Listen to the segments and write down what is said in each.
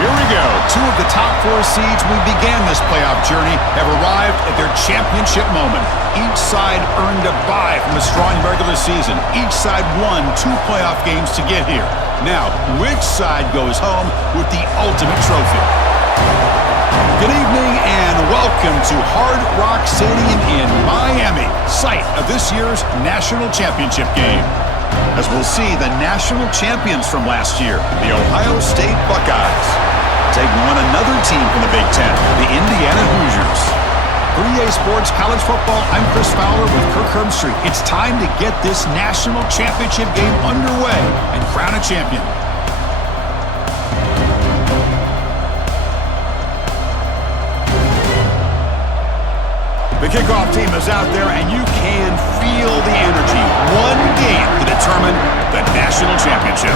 Here we go. Two of the top four seeds we began this playoff journey have arrived at their championship moment. Each side earned a bye from a strong regular season. Each side won 2 playoff games to get here. Now, which side goes home with the ultimate trophy? Good evening and welcome to Hard Rock Stadium in Miami, site of this year's national championship game. As we'll see, the national champions from last year, the Ohio State Buckeyes, taking on another team from the Big Ten, the Indiana Hoosiers. For EA Sports College Football, I'm Chris Fowler with Kirk Herbstreit. It's time to get this national championship game underway and crown a champion. The kickoff team is out there, and you can feel the energy. One game to determine the national championship.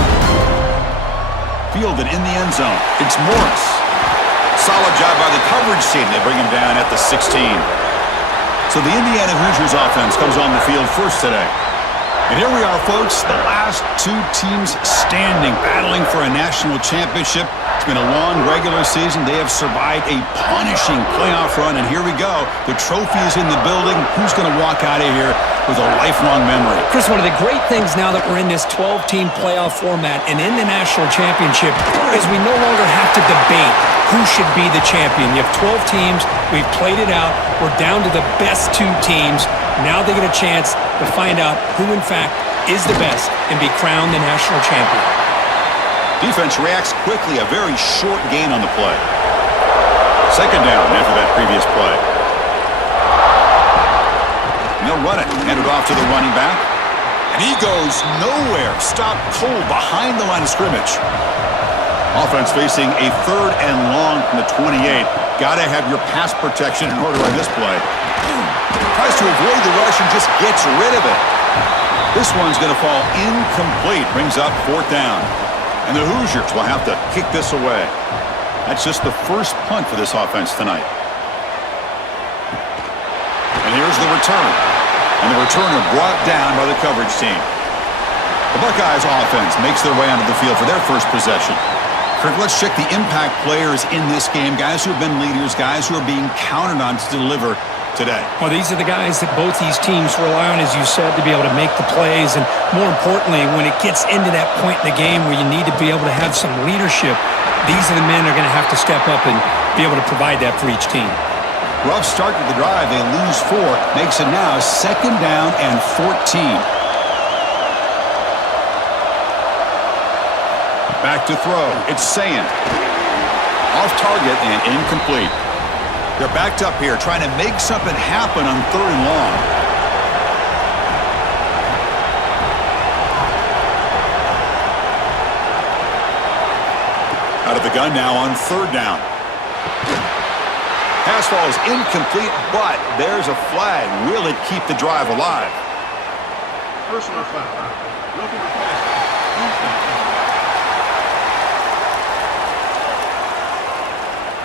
Fielded in the end zone. It's Morris. Solid job by the coverage team. They bring him down at the 16. So the Indiana Hoosiers offense comes on the field first today. And here we are, folks, the last 2 teams standing, battling for a national championship. It's been a long regular season. They have survived a punishing playoff run, and here we go. The trophy is in the building. Who's going to walk out of here with a lifelong memory? Chris, one of the great things now that we're in this 12-team playoff format and in the national championship is we no longer have to debate who should be the champion. You have 12 teams. We've played it out. We're down to the best 2 teams. Now they get a chance to find out who, in fact, is the best and be crowned the national champion. Defense reacts quickly. A very short gain on the play. Second down after that previous play. And they'll run it. Hand it off to the running back. And he goes nowhere. Stopped cold behind the line of scrimmage. Offense facing a 3rd and long from the 28. Got to have your pass protection in order on this play. Tries to avoid the rush and just gets rid of it. This one's going to fall incomplete. Brings up 4th down. And the Hoosiers will have to kick this away. That's just the first punt for this offense tonight. And here's the return. And the returner brought down by the coverage team. The Buckeyes offense makes their way onto the field for their first possession. Kirk, let's check the impact players in this game. Guys who have been leaders, guys who are being counted on to deliver today. Well, these are the guys that both these teams rely on, as you said, to be able to make the plays. And more importantly, when it gets into that point in the game where you need to be able to have some leadership, these are the men that are going to have to step up and be able to provide that for each team. Rough start to the drive. They lose 4. Makes it now 2nd down and 14. Back to throw. It's Sand. Off target and incomplete. They're backed up here trying to make something happen on 3rd and long. Out of the gun now on 3rd down. Pass ball is incomplete, but there's a flag. Will it keep the drive alive? Personal foul. Roughing the passer.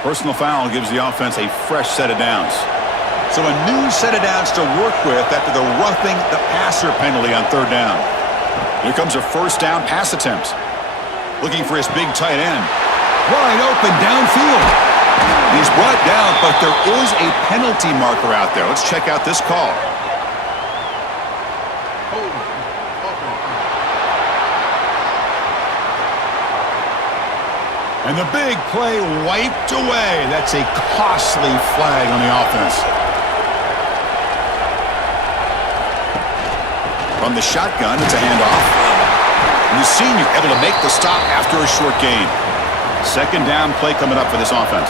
Personal foul gives the offense a fresh set of downs. So a new set of downs to work with after the roughing the passer penalty on 3rd down. Here comes a 1st down pass attempt. Looking for his big tight end. Wide open downfield. He's brought down, but there is a penalty marker out there. Let's check out this call. And the big play wiped away. That's a costly flag on the offense. From the shotgun, it's a handoff. And the senior able to make the stop after a short gain. 2nd down play coming up for this offense.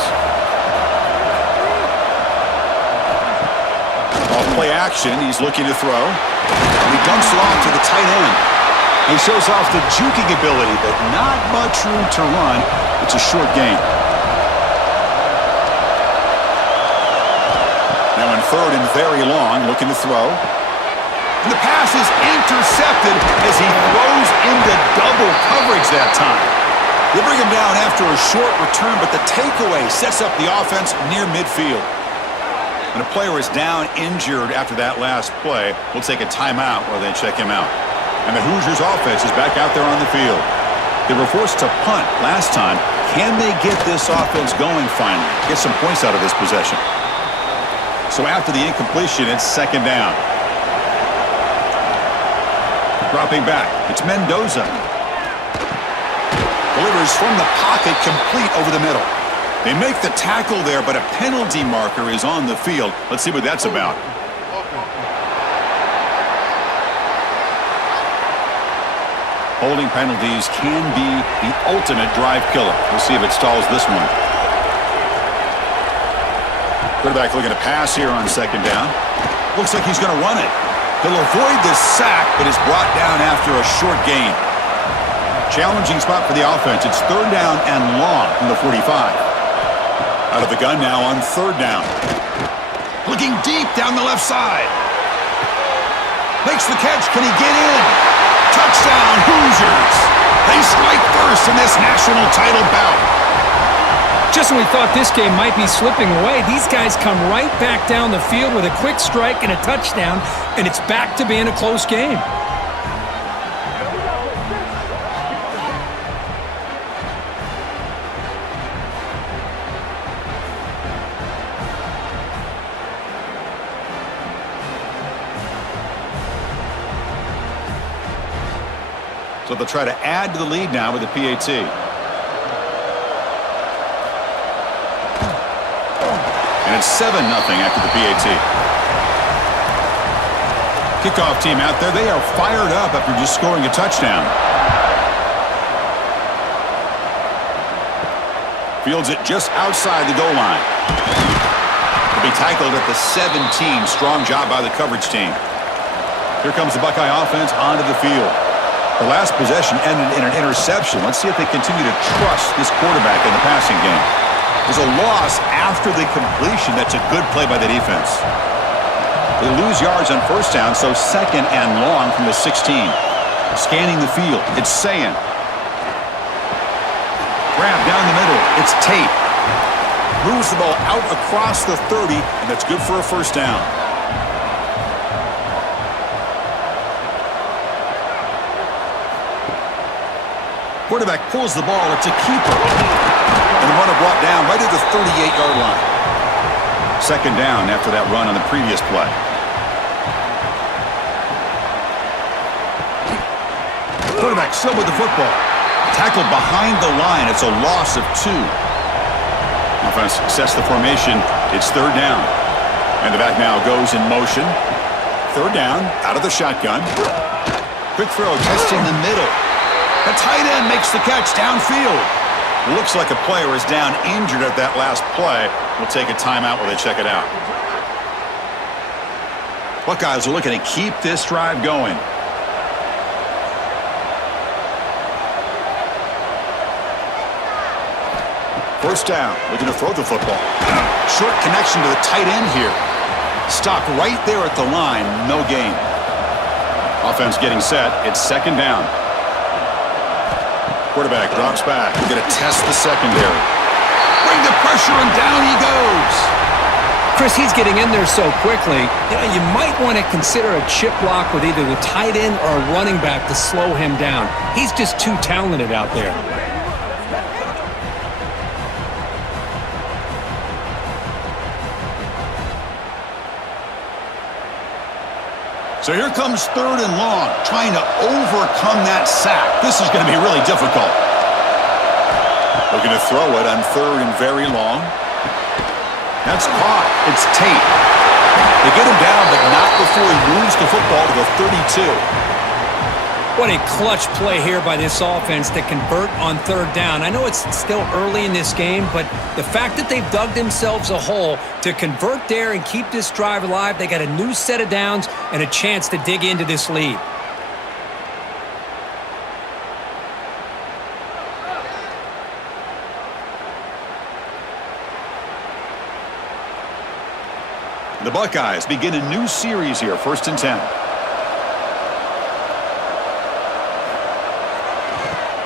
Off play action, he's looking to throw. And he dumps it off to the tight end. He shows off the juking ability, but not much room to run. It's a short gain. Now in 3rd and very long, looking to throw. And the pass is intercepted as he throws into double coverage that time. They bring him down after a short return, but the takeaway sets up the offense near midfield. When a player is down injured after that last play, we'll take a timeout while they check him out. And the Hoosiers offense is back out there on the field. They were forced to punt last time. Can they get this offense going finally? Get some points out of this possession. So after the incompletion, it's second down. Dropping back, it's Mendoza. Delivers from the pocket, complete over the middle. They make the tackle there, but a penalty marker is on the field. Let's see what that's about. Holding penalties can be the ultimate drive killer. We'll see if it stalls this one. Quarterback looking to pass here on second down. Looks like he's going to run it. He'll avoid the sack, but is brought down after a short gain. Challenging spot for the offense. It's third down and long from the 45. Out of the gun now on third down. Looking deep down the left side. Makes the catch. Can he get in? Touchdown, Hoosiers. They strike first in this national title bout. Just when we thought this game might be slipping away, these guys come right back down the field with a quick strike and a touchdown, and it's back to being a close game. So they'll try to add to the lead now with the PAT. And it's 7-0 after the PAT. Kickoff team out there. They are fired up after just scoring a touchdown. Fields it just outside the goal line. Will be tackled at the 17. Strong job by the coverage team. Here comes the Buckeye offense onto the field. The last possession ended in an interception. Let's see if they continue to trust this quarterback in the passing game. There's a loss after the completion. That's a good play by the defense. They lose yards on first down, so second and long from the 16. Scanning the field, it's Sayan. Grab down the middle, it's Tate. Moves the ball out across the 30, and that's good for a first down. Quarterback pulls the ball. It's a keeper. And the runner brought down right at the 38-yard line. Second down after that run on the previous play. Quarterback still with the football. Tackled behind the line. It's a loss of 2. Offense sets the formation. It's third down. And the back now goes in motion. Third down out of the shotgun. Quick throw testing the middle. The tight end makes the catch downfield. Looks like a player is down injured at that last play. We'll take a timeout while they check it out. Buckeyes are looking to keep this drive going. First down, looking to throw the football. Short connection to the tight end here. Stopped right there at the line, no gain. Offense getting set, it's second down. Quarterback drops back. We're going to test the secondary. Bring the pressure, and down he goes. Chris, he's getting in there so quickly. You might want to consider a chip block with either the tight end or a running back to slow him down. He's just too talented out there. So here comes third and long, trying to overcome that sack. This is going to be really difficult. Looking to throw it on third and very long. That's caught. It's Tate. They get him down, but not before he moves the football to the 32. What a clutch play here by this offense to convert on third down. I know it's still early in this game, but the fact that they've dug themselves a hole to convert there and keep this drive alive, they got a new set of downs and a chance to dig into this lead. The Buckeyes begin a new series here, 1st and 10.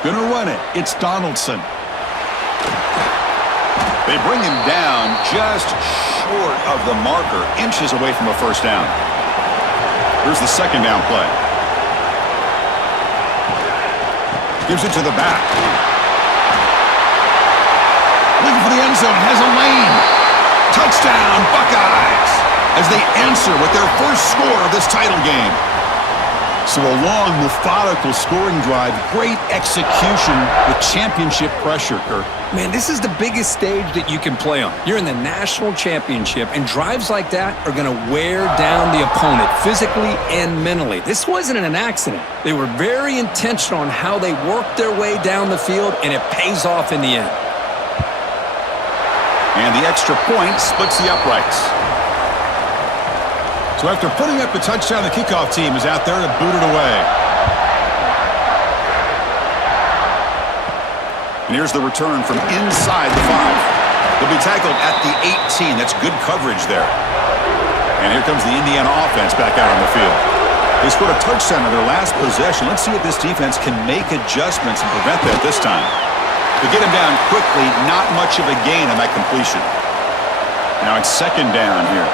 Gonna run it. It's Donaldson. They bring him down just short of the marker, inches away from a first down. Here's the second down play. Gives it to the back. Looking for the end zone. Has a lane. Touchdown, Buckeyes, as they answer with their first score of this title game. So a long, methodical scoring drive. Great execution with championship pressure, Kirk. Man, this is the biggest stage that you can play on. You're in the national championship, and drives like that are going to wear down the opponent physically and mentally. This wasn't an accident. They were very intentional on how they worked their way down the field, and it pays off in the end. And the extra point splits the uprights. So after putting up the touchdown, the kickoff team is out there to boot it away. And here's the return from inside the 5. He'll be tackled at the 18. That's good coverage there. And here comes the Indiana offense back out on the field. They scored a touchdown on their last possession. Let's see if this defense can make adjustments and prevent that this time. To get him down quickly, not much of a gain on that completion. Now it's second down here.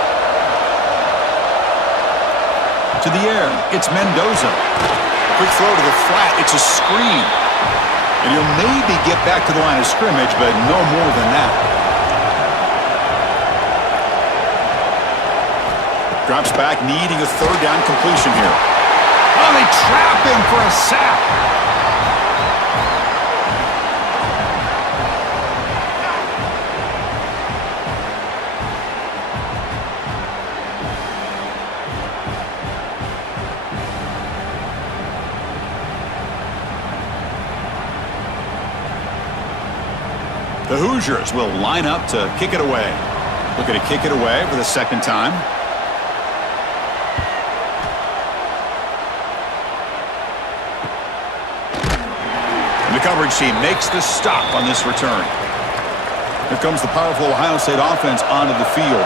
To the air, it's Mendoza. Quick throw to the flat, it's a screen. And he'll maybe get back to the line of scrimmage, but no more than that. Drops back, needing a third down completion here. Oh, they trap him for a sack. The Hoosiers will line up to kick it away. Looking to kick it away for the second time. And the coverage team makes the stop on this return. Here comes the powerful Ohio State offense onto the field.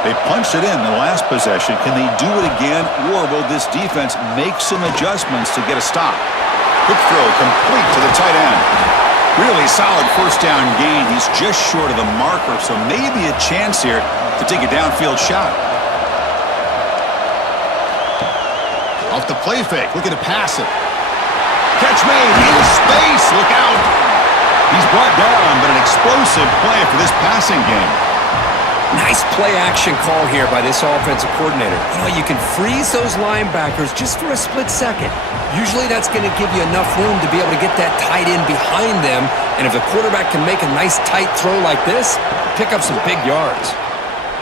They punched it in the last possession. Can they do it again, or will this defense make some adjustments to get a stop? Quick throw complete to the tight end. Really solid first down gain. He's just short of the marker, so maybe a chance here to take a downfield shot. Off the play fake, looking to pass it. Catch made in space, look out. He's brought down, but an explosive play for this passing game. Nice play-action call here by this offensive coordinator. You know, you can freeze those linebackers just for a split second. Usually that's going to give you enough room to be able to get that tight end behind them. And if the quarterback can make a nice tight throw like this, pick up some big yards.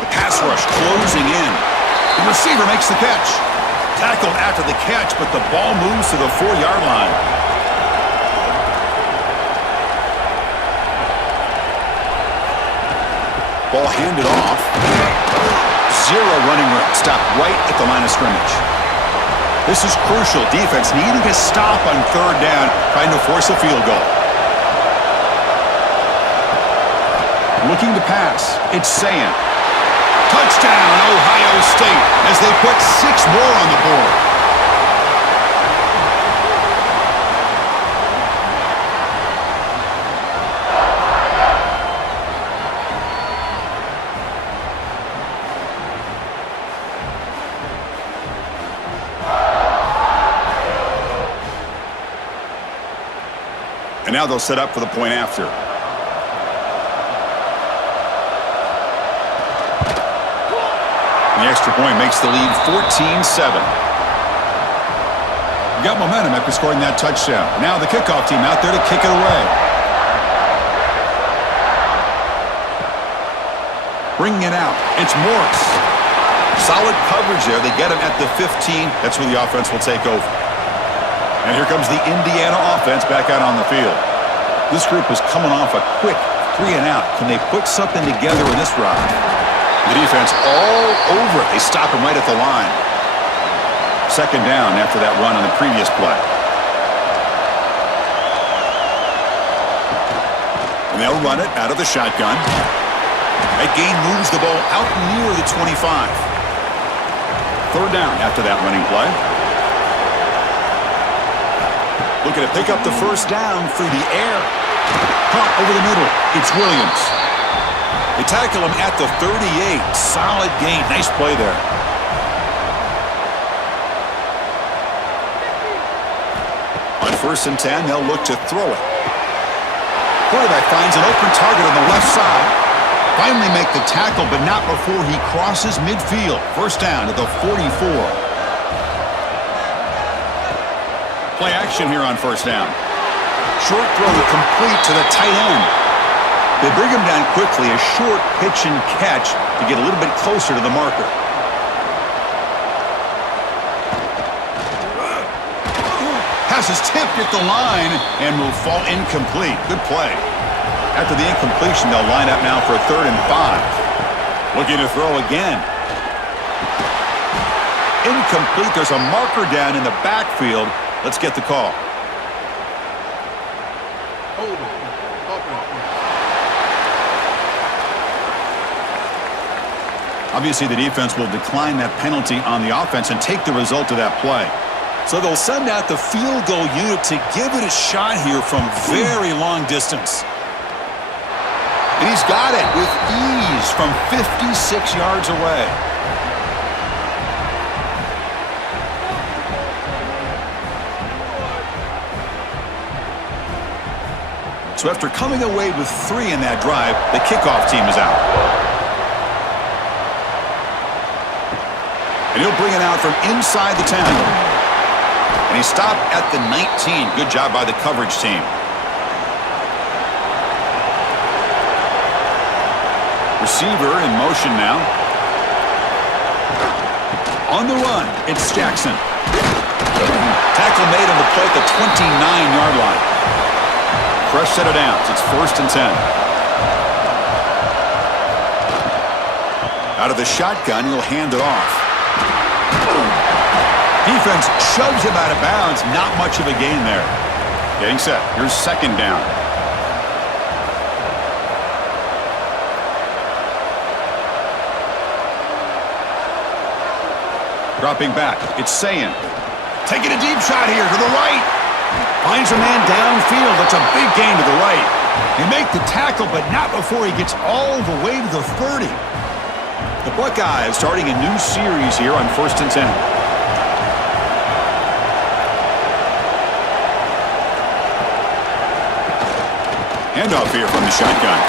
The pass rush closing in. The receiver makes the catch. Tackled after the catch, but the ball moves to the 4-yard line. Ball handed off. Zero running room. Stopped right at the line of scrimmage. This is crucial. Defense needing a stop on third down, trying to force a field goal. Looking to pass. It's Sam. Touchdown, Ohio State, as they put 6 more on the board. And now they'll set up for the point after. The extra point makes the lead 14-7. Got momentum after scoring that touchdown. Now the kickoff team out there to kick it away. Bringing it out. It's Morris. Solid coverage there. They get him at the 15. That's where the offense will take over. And here comes the Indiana offense back out on the field. This group is coming off a quick 3-and-out. Can they put something together in this drive? The defense all over it. They stop him right at the line. Second down after that run on the previous play. And they'll run it out of the shotgun. That gain moves the ball out near the 25. Third down after that running play. Looking to pick up the first down through the air. Caught over the middle. It's Williams. They tackle him at the 38. Solid gain. Nice play there. On first and 10. They'll look to throw it. Quarterback finds an open target on the left side. Finally make the tackle, but not before he crosses midfield. First down to the 44. Play action here on first down. Short throw complete to the tight end. They bring him down quickly, a short pitch and catch to get a little bit closer to the marker. Pass is tipped at the line and will fall incomplete. Good play. After the incompletion, they'll line up now for a 3rd and 5. Looking to throw again. Incomplete. There's a marker down in the backfield. Let's get the call. Hold on. Obviously, the defense will decline that penalty on the offense and take the result of that play. So they'll send out the field goal unit to give it a shot here from very long distance. And he's got it with ease from 56 yards away. So after coming away with 3 in that drive, the kickoff team is out. And he'll bring it out from inside the 10. And he stopped at the 19. Good job by the coverage team. Receiver in motion now. On the run, it's Jackson. Tackle made on the play at the 29-yard line. Fresh set of downs. It's first and 10. Out of the shotgun, he'll hand it off. Defense shoves him out of bounds. Not much of a gain there. Getting set. Here's second down. Dropping back. It's Sayin. Taking a deep shot here to the right. Finds a man downfield. That's a big gain to the right. They make the tackle, but not before he gets all the way to the 30. The Buckeyes starting a new series here on first and 10. Handoff here from the shotgun.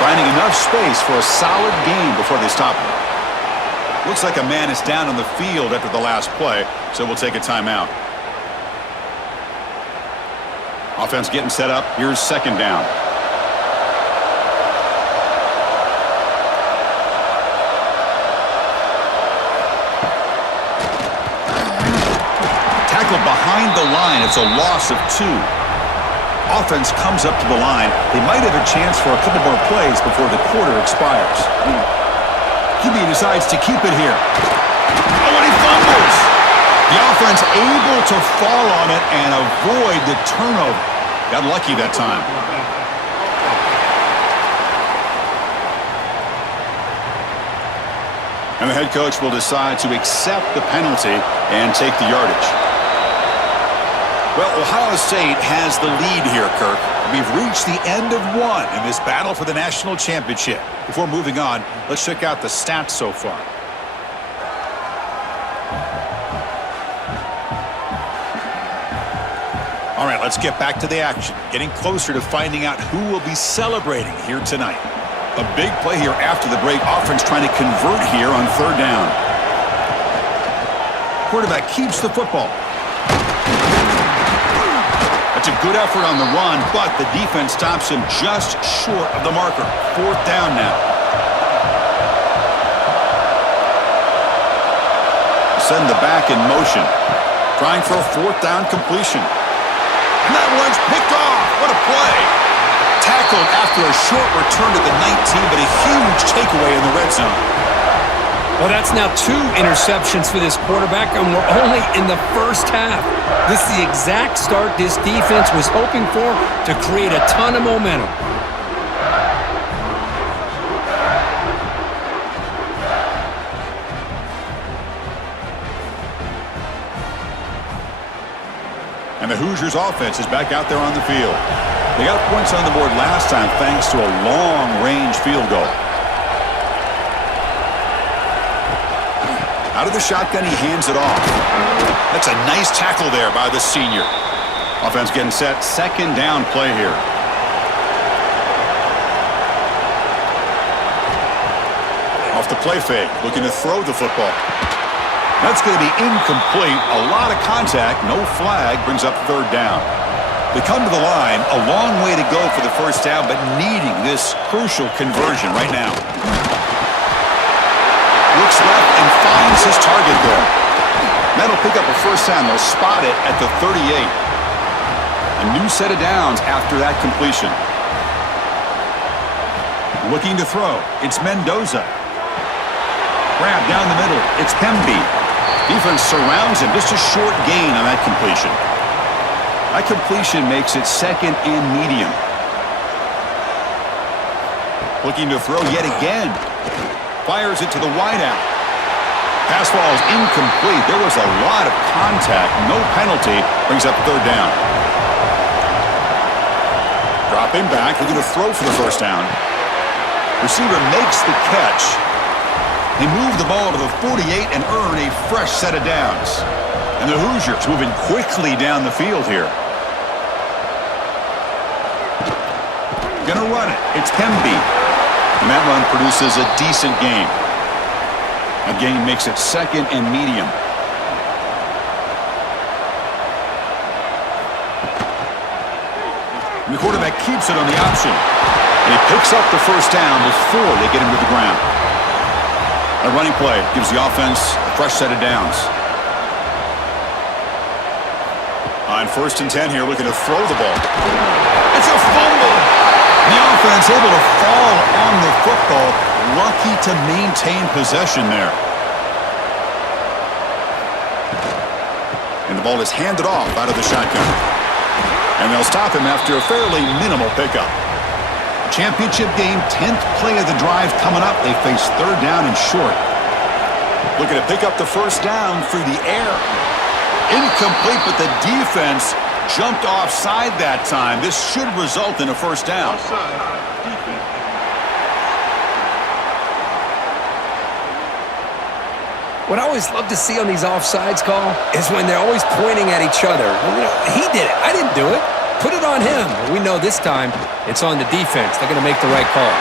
Finding enough space for a solid gain before they stop him. Looks like a man is down on the field after the last play, so we'll take a timeout. Offense getting set up. Here's second down. Tackle behind the line. It's a loss of 2. Offense comes up to the line. They might have a chance for a couple more plays before the quarter expires. QB decides to keep it here. Oh, and he fumbles. The offense able to fall on it and avoid the turnover. Got lucky that time. And the head coach will decide to accept the penalty and take the yardage. Well, Ohio State has the lead here, Kirk. We've reached the end of 1 in this battle for the national championship. Before moving on, let's check out the stats so far. All right, let's get back to the action. Getting closer to finding out who will be celebrating here tonight. A big play here after the break. Offense trying to convert here on third down. Quarterback keeps the football. That's a good effort on the run, but the defense stops him just short of the marker. Fourth down now. Send the back in motion. Trying for a fourth down completion. And that one's picked off. What a play. Tackled after a short return to the 19, but a huge takeaway in the red zone. Well, that's now 2 interceptions for this quarterback, and we're only in the first half. This is the exact start this defense was hoping for to create a ton of momentum. And the Hoosiers offense is back out there on the field. They got points on the board last time thanks to a long-range field goal. Out of the shotgun, he hands it off. That's a nice tackle there by the senior. Offense getting set. Second down play here. Off the play fake. Looking to throw the football. That's going to be incomplete. A lot of contact. No flag. Brings up third down. They come to the line. A long way to go for the first down, but needing this crucial conversion right now. Looks left and finds his target there. That'll pick up a first down. They'll spot it at the 38. A new set of downs after that completion. Looking to throw. It's Mendoza. Grab down the middle. It's Pemby. Defense surrounds him. Just a short gain on that completion. That completion makes it second and medium. Looking to throw yet again. Fires it to the wideout. Pass ball is incomplete. There was a lot of contact. No penalty. Brings up third down. Dropping back. Looking to throw for the first down. Receiver makes the catch. They move the ball to the 48 and earn a fresh set of downs. And the Hoosiers moving quickly down the field here. Gonna run it. It's Pemby. And that run produces a decent gain. A gain makes it second and medium. And the quarterback keeps it on the option. And he picks up the first down before they get him to the ground. A running play gives the offense a fresh set of downs. On 1st and 10 here, looking to throw the ball. It's a fumble. The offense able to fall on the football. Lucky to maintain possession there. And the ball is handed off out of the shotgun. And they'll stop him after a fairly minimal pickup. Championship game, 10th play of the drive coming up. They face third down and short. Looking to pick up the first down through the air. Incomplete, but the defense jumped offside that time. This should result in a first down. What I always love to see on these offsides call is when they're always pointing at each other. You know, he did it. I didn't do it. Put it on him. We know this time it's on the defense. They're going to make the right call.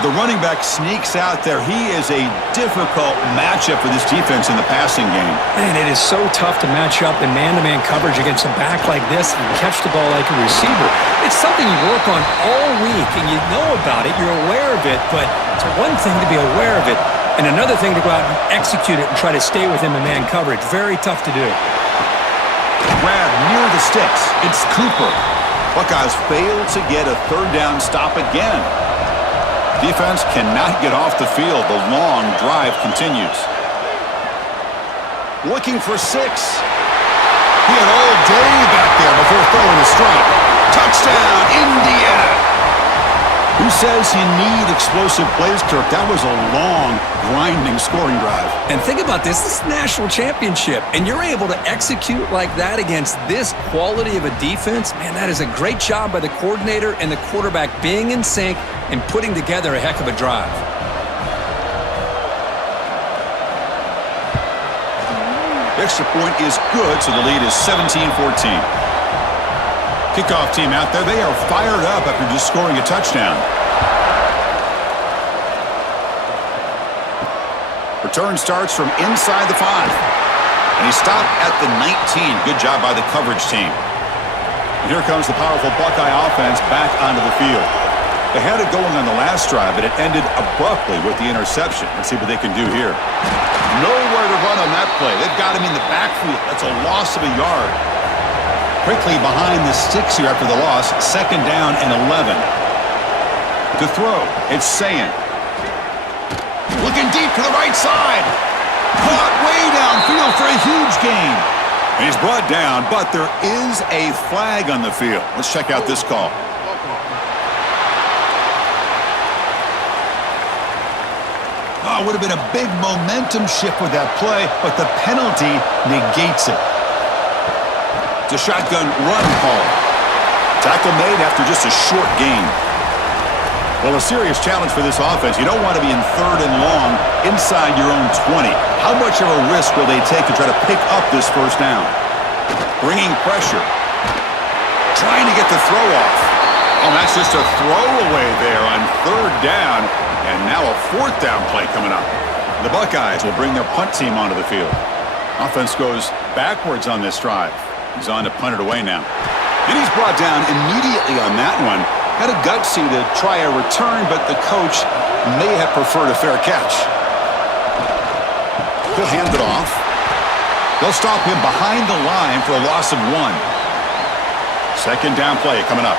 The running back sneaks out there. He is a difficult matchup for this defense in the passing game. Man, it is so tough to match up in man-to-man coverage against a back like this and catch the ball like a receiver. It's something you work on all week, and you know about it. You're aware of it, but it's one thing to be aware of it, and another thing to go out and execute it and try to stay with him in man coverage. Very tough to do. Grab near the sticks. It's Cooper. Buckeyes fail to get a third down stop again. Defense cannot get off the field. The long drive continues. Looking for 6. He had all day back there before throwing a strike. Touchdown, Indiana! Who says you need explosive plays, Kirk? That was a long, grinding scoring drive. And think about this. This is a national championship, and you're able to execute like that against this quality of a defense. Man, that is a great job by the coordinator and the quarterback being in sync and putting together a heck of a drive. The extra point is good, so the lead is 17-14. Kickoff team out there. They are fired up after just scoring a touchdown. Return starts from inside the 5. And he stopped at the 19. Good job by the coverage team. And here comes the powerful Buckeye offense back onto the field. They had it going on the last drive, but it ended abruptly with the interception. Let's see what they can do here. Nowhere to run on that play. They've got him in the backfield. That's a loss of a yard. Quickly behind the sticks here after the loss. Second down and 11. To throw, it's Sayin. Looking deep to the right side. Caught way downfield for a huge gain. And he's brought down, but there is a flag on the field. Let's check out this call. Oh, it would have been a big momentum shift with that play, but the penalty negates it. It's a shotgun run call. Tackle made after just a short gain. Well, a serious challenge for this offense. You don't want to be in 3rd and long inside your own 20. How much of a risk will they take to try to pick up this first down? Bringing pressure. Trying to get the throw off. Oh, that's just a throwaway there on 3rd down. And now a 4th down play coming up. The Buckeyes will bring their punt team onto the field. Offense goes backwards on this drive. He's on to punt it away now. And he's brought down immediately on that one. Had a gutsy to try a return, but the coach may have preferred a fair catch. He'll hand it off. They'll stop him behind the line for a loss of 1. 2nd down play coming up.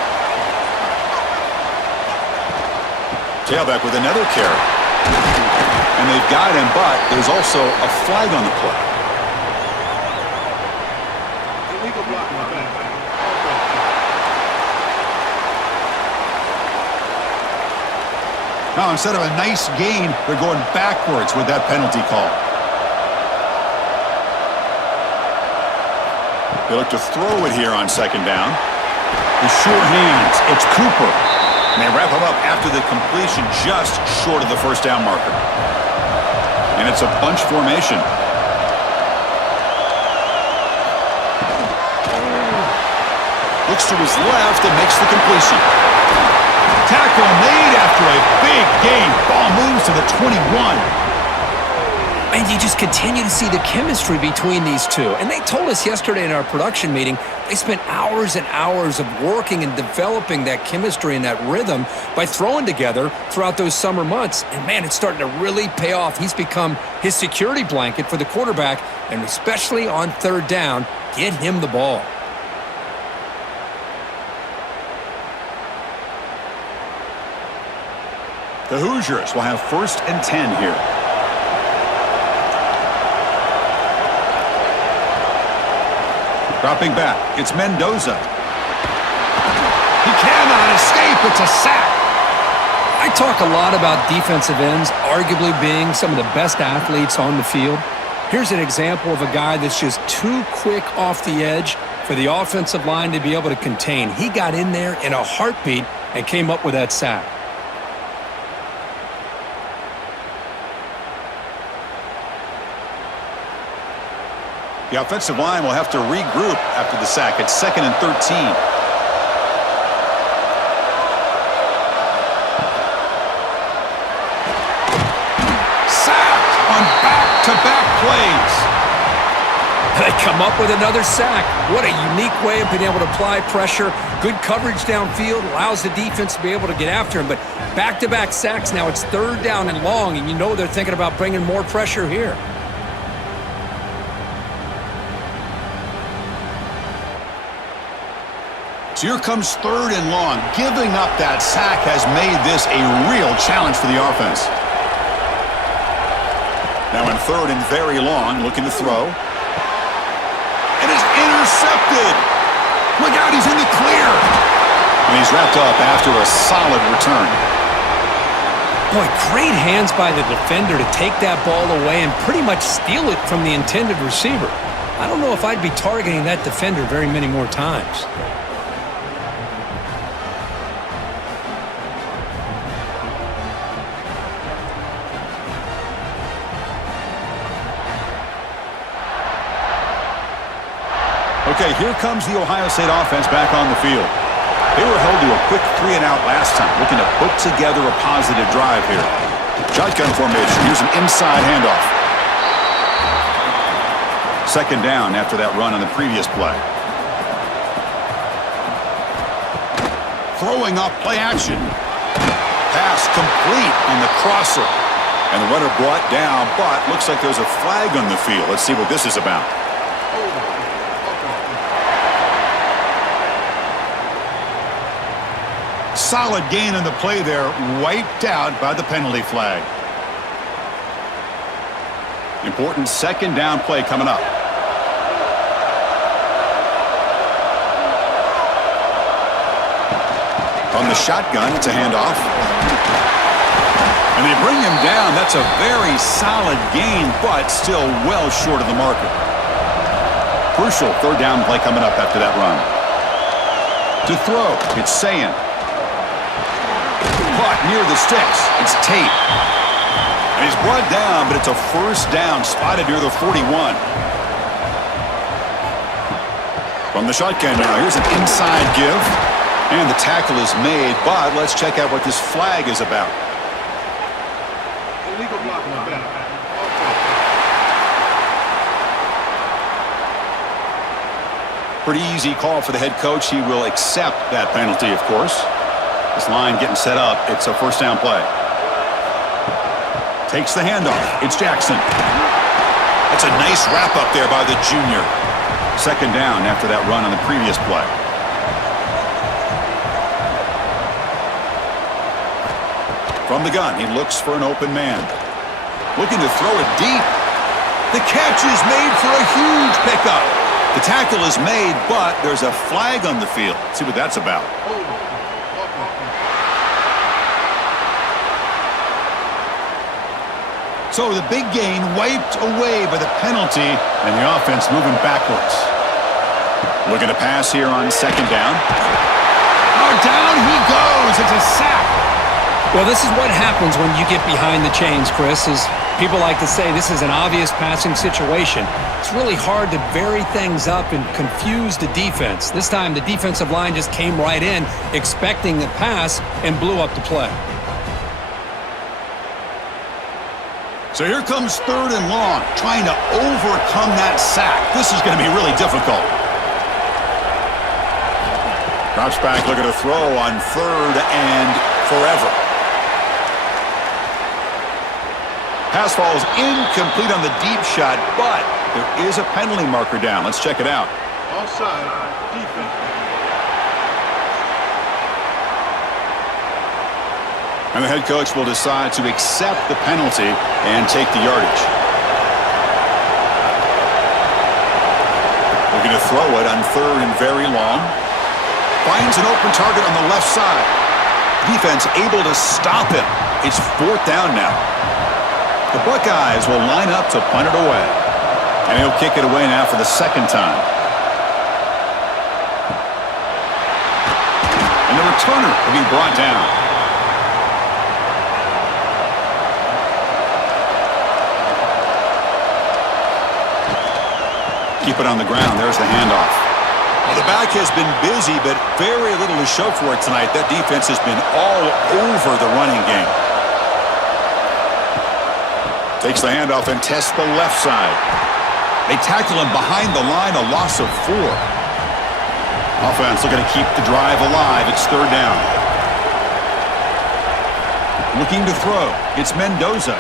Tailback with another carry. And they've got him, but there's also a flag on the play. Illegal block in the back. Now, instead of a nice gain, they're going backwards with that penalty call. They look to throw it here on 2nd down. The sure hands. It's Cooper. And they wrap him up after the completion just short of the 1st down marker. And it's a bunch formation. Looks to his left and makes the completion. Tackle made after a big gain. Ball moves to the 21. And you just continue to see the chemistry between these two. And they told us yesterday in our production meeting, they spent hours and hours of working and developing that chemistry and that rhythm by throwing together throughout those summer months. And, man, it's starting to really pay off. He's become his security blanket for the quarterback, and especially on 3rd down, get him the ball. The Hoosiers will have 1st and 10 here. Dropping back, it's Mendoza. He cannot escape, it's a sack. I talk a lot about defensive ends arguably being some of the best athletes on the field. Here's an example of a guy that's just too quick off the edge for the offensive line to be able to contain. He got in there in a heartbeat and came up with that sack. The offensive line will have to regroup after the sack. It's 2nd and 13. Sacked on back-to-back plays. They come up with another sack. What a unique way of being able to apply pressure. Good coverage downfield, allows the defense to be able to get after him. But back-to-back sacks now, it's 3rd down and long, and you know they're thinking about bringing more pressure here. So here comes 3rd and long. Giving up that sack has made this a real challenge for the offense. Now in 3rd and very long, looking to throw. And it's intercepted. Look out, he's in the clear. And he's wrapped up after a solid return. Boy, great hands by the defender to take that ball away and pretty much steal it from the intended receiver. I don't know if I'd be targeting that defender very many more times. Okay, here comes the Ohio State offense back on the field. They were held to a quick 3-and-out last time, looking to put together a positive drive here. Shotgun formation. Here's an inside handoff. 2nd down after that run on the previous play. Throwing up play action. Pass complete on the crosser. And the runner brought down, but looks like there's a flag on the field. Let's see what this is about. Solid gain on the play there, wiped out by the penalty flag. Important 2nd down play coming up. From the shotgun, it's a handoff. And they bring him down. That's a very solid gain, but still well short of the marker. Crucial 3rd down play coming up after that run. To throw, it's Sayin. caught near the sticks. It's Tate. And he's brought down, but it's a first down spotted near the 41. From the shotgun now, here's an inside give. And the tackle is made, but let's check out what this flag is about. Illegal block on the back. Pretty easy call for the head coach. He will accept that penalty, of course. This line getting set up. It's a first down play. Takes the handoff. It's Jackson. That's a nice wrap up there by the junior. Second down after that run on the previous play. From the gun, he looks for an open man. Looking to throw it deep. The catch is made for a huge pickup. The tackle is made, but there's a flag on the field. Let's see what that's about. So the big gain wiped away by the penalty, and the offense moving backwards. Looking to pass here on second down. Oh, down he goes. It's a sack. Well, this is what happens when you get behind the chains, Chris. As people like to say, this is an obvious passing situation. It's really hard to vary things up and confuse the defense. This time, the defensive line just came right in, expecting the pass, and blew up the play. So here comes third and long, trying to overcome that sack. This is going to be really difficult. Drops back, looking to throw on third and forever. Pass falls incomplete on the deep shot, but there is a penalty marker down. Let's check it out. Offside, defense. And the head coach will decide to accept the penalty and take the yardage. Looking to throw it on third and very long. Finds an open target on the left side. Defense able to stop him. It's fourth down now. The Buckeyes will line up to punt it away. And he'll kick it away now for the second time. And the returner will be brought down. Keep it on the ground. There's the handoff. Well, the back has been busy, but very little to show for it tonight. That defense has been all over the running game. Takes the handoff and tests the left side. They tackle him behind the line, a loss of 4. Offense looking to keep the drive alive. It's third down. Looking to throw. It's Mendoza.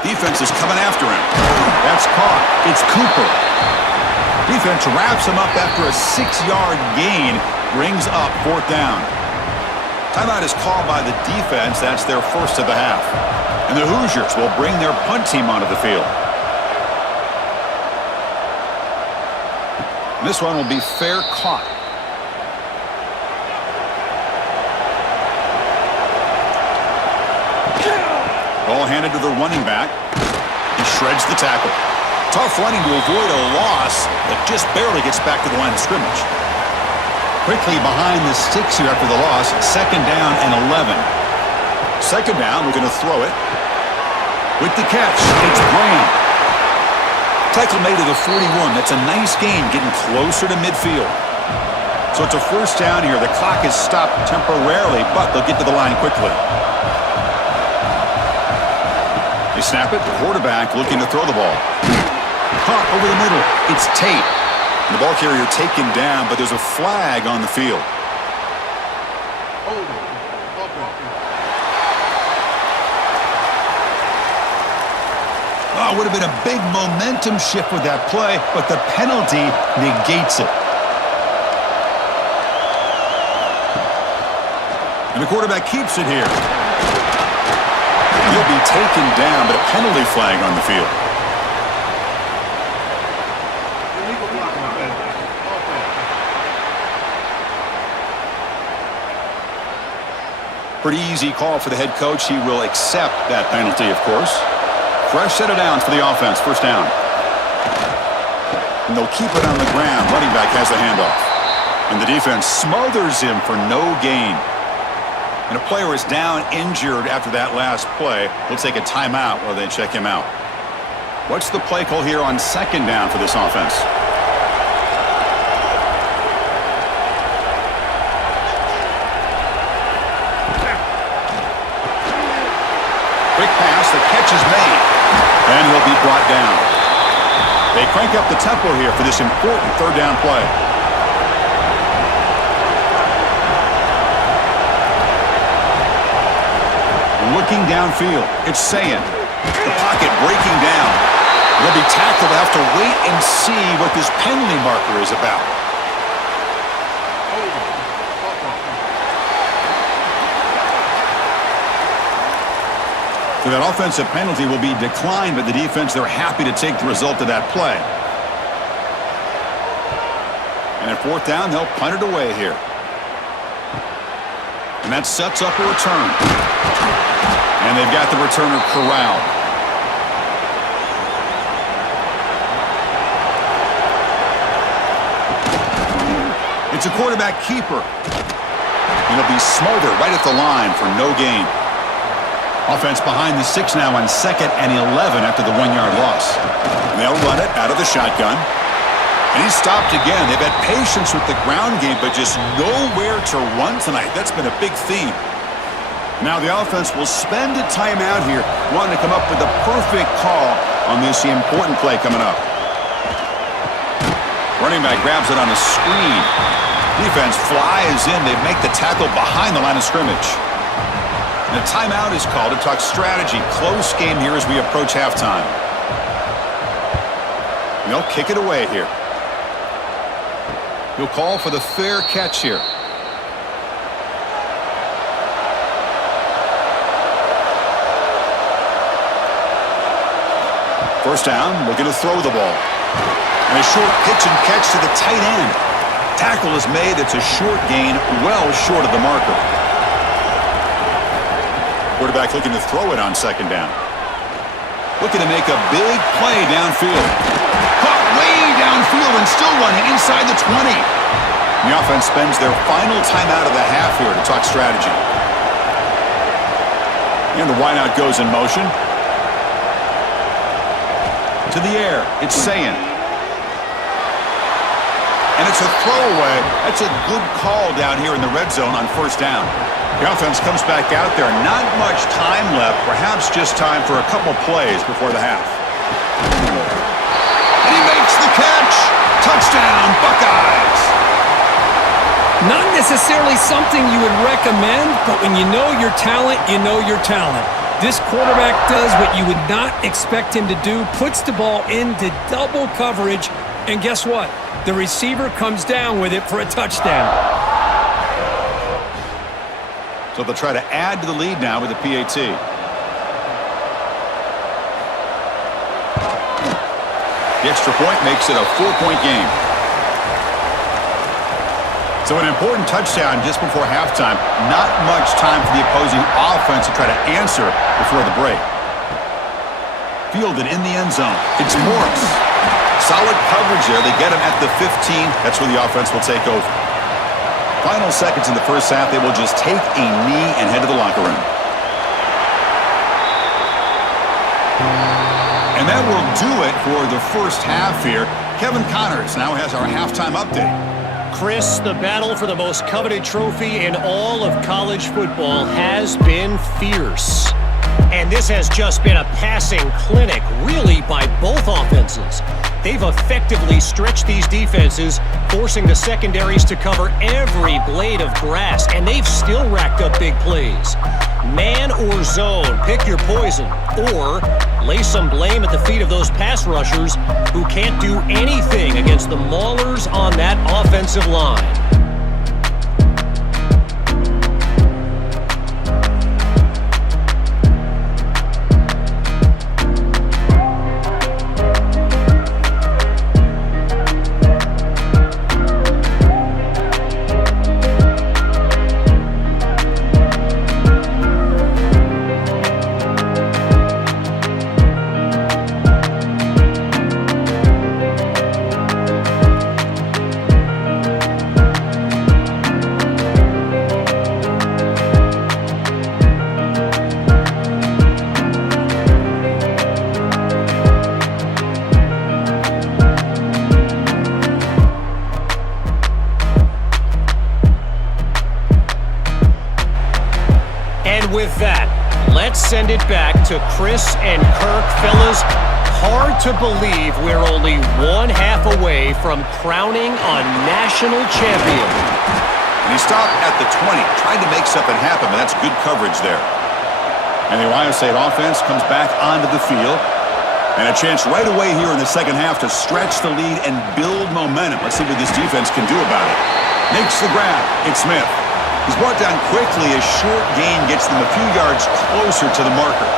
Defense is coming after him. That's caught. It's Cooper. Defense wraps him up after a 6-yard gain. Brings up fourth down. Timeout is called by the defense. That's their first of the half. And the Hoosiers will bring their punt team onto the field. This one will be fair caught. Ball handed to the running back. He shreds the tackle. Tough running to avoid a loss, but just barely gets back to the line of scrimmage. Quickly behind the sticks here after the loss. Second down and 11. Second down, we're going to throw it. With the catch, it's Graham. Tackle made to the 41. That's a nice gain, getting closer to midfield. So it's a first down here. The clock is stopped temporarily, but they'll get to the line quickly. They snap it. The quarterback looking to throw the ball. Caught over the middle. It's Tate. And the ball carrier taken down, but there's a flag on the field. Oh, it would have been a big momentum shift with that play, but the penalty negates it. And the quarterback keeps it here. He'll be taken down, but a penalty flag on the field. Illegal block on the back. Pretty easy call for the head coach. He will accept that penalty, of course. Fresh set of downs for the offense. First down. And they'll keep it on the ground. Running back has the handoff. And the defense smothers him for no gain. And a player is down injured after that last play. We'll take a timeout while they check him out. What's the play call here on second down for this offense? Quick pass, the catch is made. And he'll be brought down. They crank up the tempo here for this important third down play. Looking downfield, it's Sayin. The pocket breaking down. They'll be tackled. They'll have to wait and see what this penalty marker is about. So that offensive penalty will be declined by the defense. They're happy to take the result of that play. And at fourth down, they'll punt it away here. And that sets up a return. And they've got the returner corralled. It's a quarterback keeper. And he'll be smothered right at the line for no gain. Offense behind the 6 now on 2nd and 11 after the 1-yard loss. And they'll run it out of the shotgun. And he's stopped again. They've had patience with the ground game, but just nowhere to run tonight. That's been a big theme. Now the offense will spend a timeout here, wanting to come up with the perfect call on this important play coming up. Running back grabs it on a screen. Defense flies in. They make the tackle behind the line of scrimmage. And a timeout is called to talk strategy. Close game here as we approach halftime. And they'll kick it away here. He'll call for the fair catch here. First down, looking to throw the ball. And a short pitch and catch to the tight end. Tackle is made. It's a short gain, well short of the marker. Quarterback looking to throw it on second down. Looking to make a big play downfield. Caught way downfield and still running inside the 20. The offense spends their final timeout of the half here to talk strategy. And the wideout goes in motion. To the air, it's Sayin. And it's a throwaway. That's a good call down here in the red zone on first down. The offense comes back out there. Not much time left. Perhaps just time for a couple plays before the half. And he makes the catch. Touchdown, Buckeyes. Not necessarily something you would recommend, but when you know your talent, you know your talent. This quarterback does what you would not expect him to do, puts the ball into double coverage, and guess what? The receiver comes down with it for a touchdown. So they'll try to add to the lead now with the PAT. The extra point makes it a 4-point game. So an important touchdown just before halftime. Not much time for the opposing offense to try to answer before the break. Fielded in the end zone. It's Morris. Solid coverage there. They get him at the 15. That's where the offense will take over. Final seconds in the first half. They will just take a knee and head to the locker room. And that will do it for the first half here. Kevin Connors now has our halftime update. Chris, the battle for the most coveted trophy in all of college football has been fierce. And this has just been a passing clinic, really, by both offenses. They've effectively stretched these defenses, forcing the secondaries to cover every blade of grass, and they've still racked up big plays. Man or zone, pick your poison, or lay some blame at the feet of those pass rushers who can't do anything against the maulers on that offensive line. And with that, let's send it back to Chris and Kirk. Fellas, hard to believe we're only one half away from crowning a national champion. And he stopped at the 20, tried to make something happen, but that's good coverage there. And the Ohio State offense comes back onto the field. And a chance right away here in the second half to stretch the lead and build momentum. Let's see what this defense can do about it. Makes the grab. It's Smith. He's brought down quickly. A short gain gets them a few yards closer to the marker.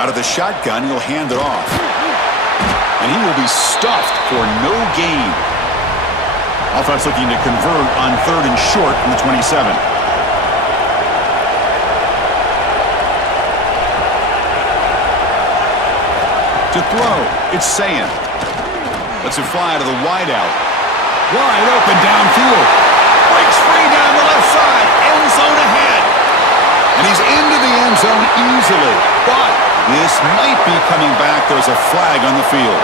Out of the shotgun, he'll hand it off. And he will be stuffed for no gain. Offense looking to convert on 3rd and short from the 27. To throw, it's Sayan. Lets it fly to the wideout. Wide open downfield. Breaks free down the left side. End zone ahead. And he's into the end zone easily. But this might be coming back. There's a flag on the field.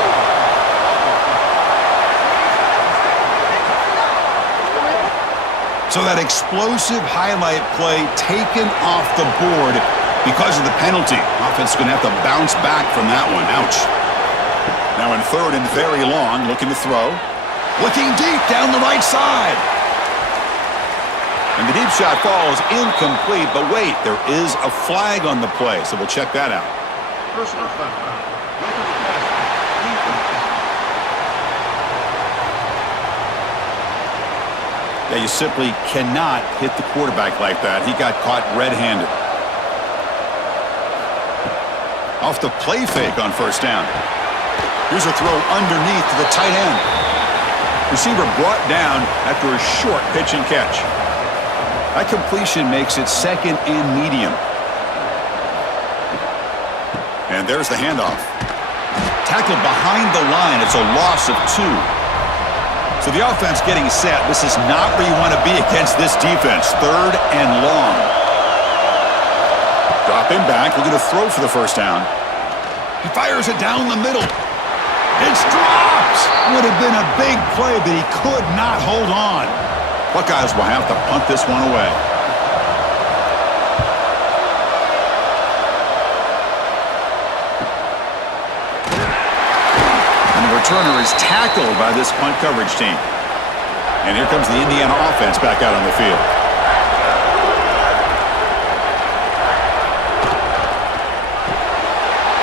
So that explosive highlight play taken off the board because of the penalty. Offense is going to have to bounce back from that one. Ouch. Now in 3rd and very long, looking to throw. Looking deep down the right side. And the deep shot falls incomplete, but wait, there is a flag on the play, so we'll check that out. Personal foul. Yeah, you simply cannot hit the quarterback like that. He got caught red-handed. Off the play fake on 1st down. Here's a throw underneath to the tight end. Receiver brought down after a short pitch and catch. That completion makes it 2nd and medium. And there's the handoff. Tackled behind the line. It's a loss of 2. So the offense getting set. This is not where you want to be against this defense. 3rd and long. Dropping back, looking to throw for the 1st down. He fires it down the middle. It's dropped! Would have been a big play, but he could not hold on. Buckeyes will have to punt this one away. And the returner is tackled by this punt coverage team. And here comes the Indiana offense back out on the field.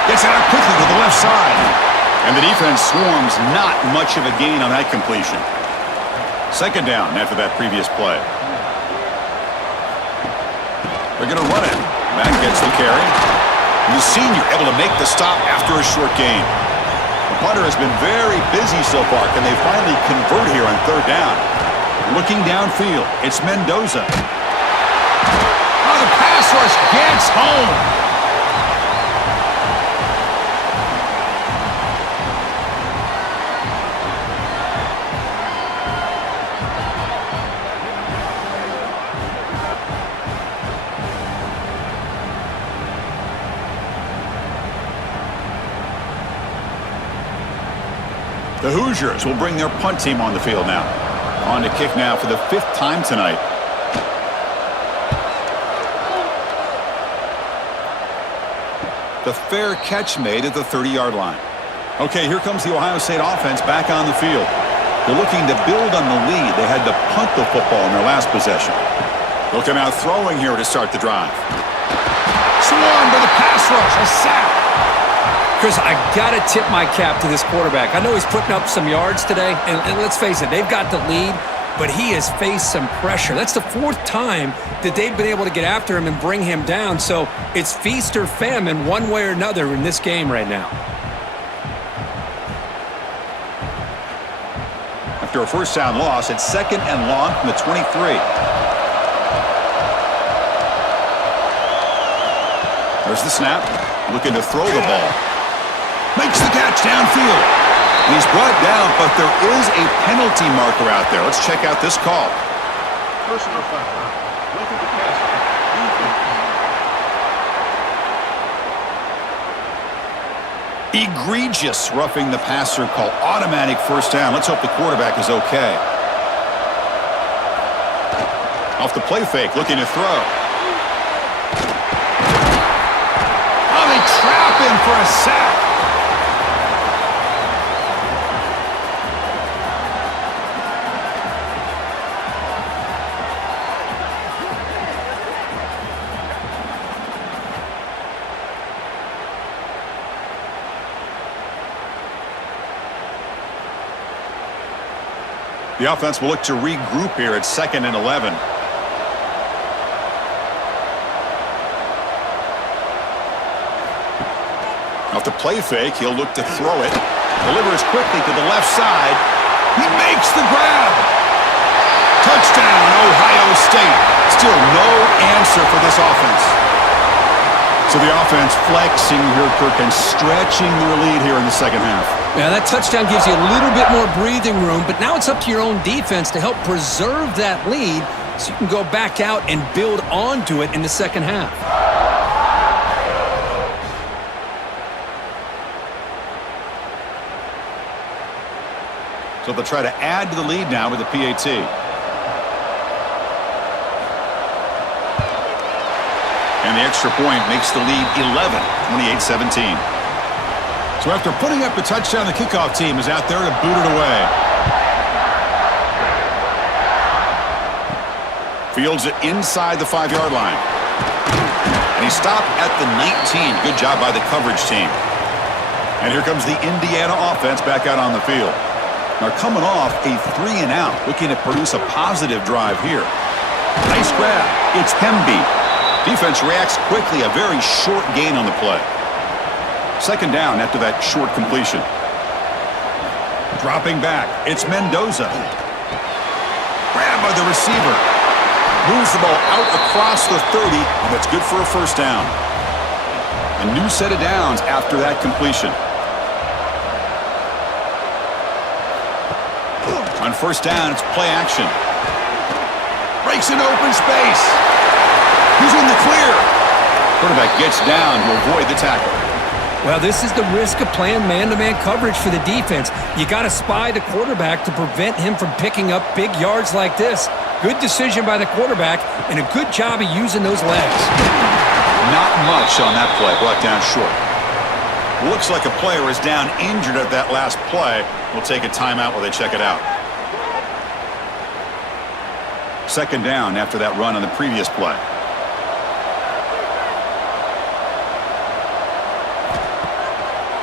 Gets it out quickly to the left side. And the defense swarms, not much of a gain on that completion. 2nd down after that previous play. They're going to run it. Mack gets the carry. And the senior able to make the stop after a short gain. The punter has been very busy so far. Can they finally convert here on 3rd down? Looking downfield, it's Mendoza. Oh, the pass rush gets home. The Hoosiers will bring their punt team on the field now. On to kick now for the 5th time tonight. The fair catch made at the 30-yard line. Okay, here comes the Ohio State offense back on the field. They're looking to build on the lead. They had to punt the football in their last possession. Looking out throwing here to start the drive. Swarmed by the pass rush. A sack. Chris, I got to tip my cap to this quarterback. I know he's putting up some yards today, and let's face it, they've got the lead, but he has faced some pressure. That's the 4th time that they've been able to get after him and bring him down, so it's feast or famine one way or another in this game right now. After a 1st down loss, it's 2nd and long from the 23. There's the snap, looking to throw the ball. Makes the catch downfield. He's brought down, but there is a penalty marker out there. Let's check out this call. Personal foul. Roughing the passer. Egregious roughing the passer call. Automatic 1st down. Let's hope the quarterback is okay. Off the play fake, looking to throw. Oh, they trap him for a sack. The offense will look to regroup here at 2nd and 11. Off the play fake, he'll look to throw it. Delivers quickly to the left side. He makes the grab. Touchdown, Ohio State. Still no answer for this offense. So the offense flexing here, Kirk, and stretching their lead here in the second half. Yeah, that touchdown gives you a little bit more breathing room, but now it's up to your own defense to help preserve that lead so you can go back out and build onto it in the second half. So they'll try to add to the lead now with the PAT. And the extra point makes the lead 11, 28-17. So after putting up the touchdown, the kickoff team is out there to boot it away. Fields it inside the 5-yard line. And he stopped at the 19. Good job by the coverage team. And here comes the Indiana offense back out on the field. Now coming off a 3-and-out, looking to produce a positive drive here. Nice grab. It's Hemby. Defense reacts quickly, a very short gain on the play. 2nd down after that short completion. Dropping back, it's Mendoza. Grabbed by the receiver. Moves the ball out across the 30, and that's good for a 1st down. A new set of downs after that completion. On 1st down, it's play action. Breaks an open space. Who's in the clear? Quarterback gets down to avoid the tackle. Well, this is the risk of playing man-to-man coverage for the defense. You got to spy the quarterback to prevent him from picking up big yards like this. Good decision by the quarterback, and a good job of using those legs. Not much on that play, brought down short. Looks like a player is down injured at that last play. We'll take a timeout while they check it out. 2nd down after that run on the previous play.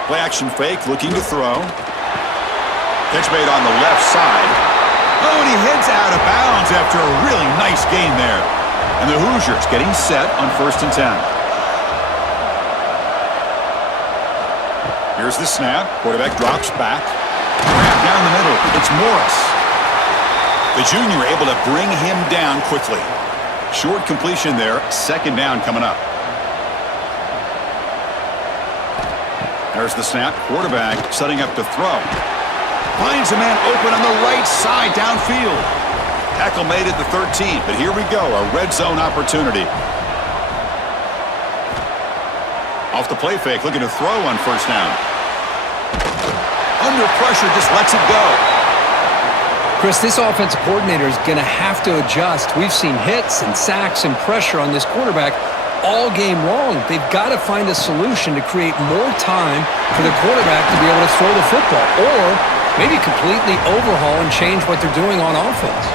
Play action fake, looking to throw. Catch made on the left side. Oh, and he heads out of bounds after a really nice gain there. And the Hoosiers getting set on 1st and 10. Here's the snap. Quarterback drops back. Grab down the middle. It's Morris. The junior able to bring him down quickly. Short completion there. 2nd down coming up. There's the snap. Quarterback setting up to throw. Finds a man open on the right side downfield. Tackle made at the 13, but here we go, a red zone opportunity. Off the play fake, looking to throw on 1st down. Under pressure, just lets it go. Chris, this offensive coordinator is going to have to adjust. We've seen hits and sacks and pressure on this quarterback all game long. They've got to find a solution to create more time for the quarterback to be able to throw the football, or maybe completely overhaul and change what they're doing on offense.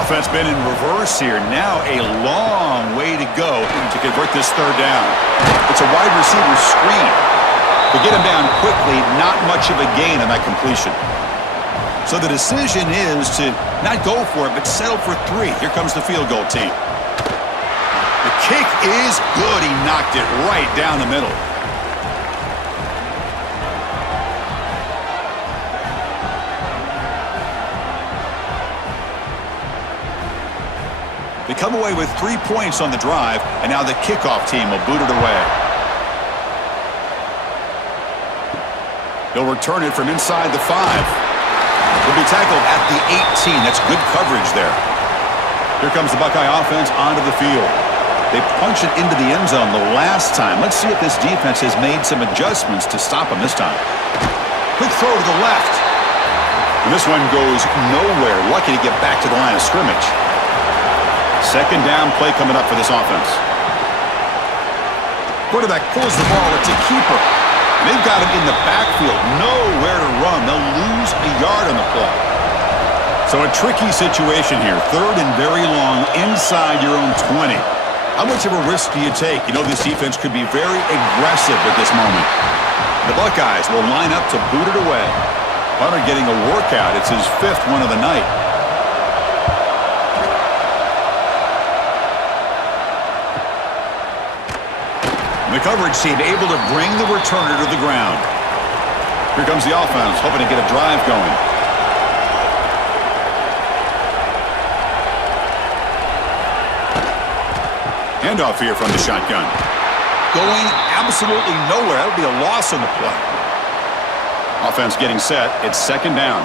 Offense been in reverse here. Now a long way to go to convert this 3rd down. It's a wide receiver screen. To get him down quickly, not much of a gain on that completion. So the decision is to not go for it, but settle for 3. Here comes the field goal team. The kick is good. He knocked it right down the middle. They come away with 3 points on the drive, and now the kickoff team will boot it away. He'll return it from inside the 5. He'll be tackled at the 18. That's good coverage there. Here comes the Buckeye offense onto the field. They punched it into the end zone the last time. Let's see if this defense has made some adjustments to stop them this time. Quick throw to the left. And this one goes nowhere. Lucky to get back to the line of scrimmage. Second down play coming up for this offense. Quarterback pulls the ball. It's a keeper. They've got him in the backfield. Nowhere to run. They'll lose a yard on the play. So a tricky situation here. Third and very long inside your own 20. How much of a risk do you take? You know this defense could be very aggressive at this moment. The Buckeyes will line up to boot it away. Punter getting a workout. It's his 5th one of the night. The coverage team able to bring the returner to the ground. Here comes the offense, hoping to get a drive going. Handoff here from the shotgun. Going absolutely nowhere. That would be a loss on the play. Offense getting set. It's second down.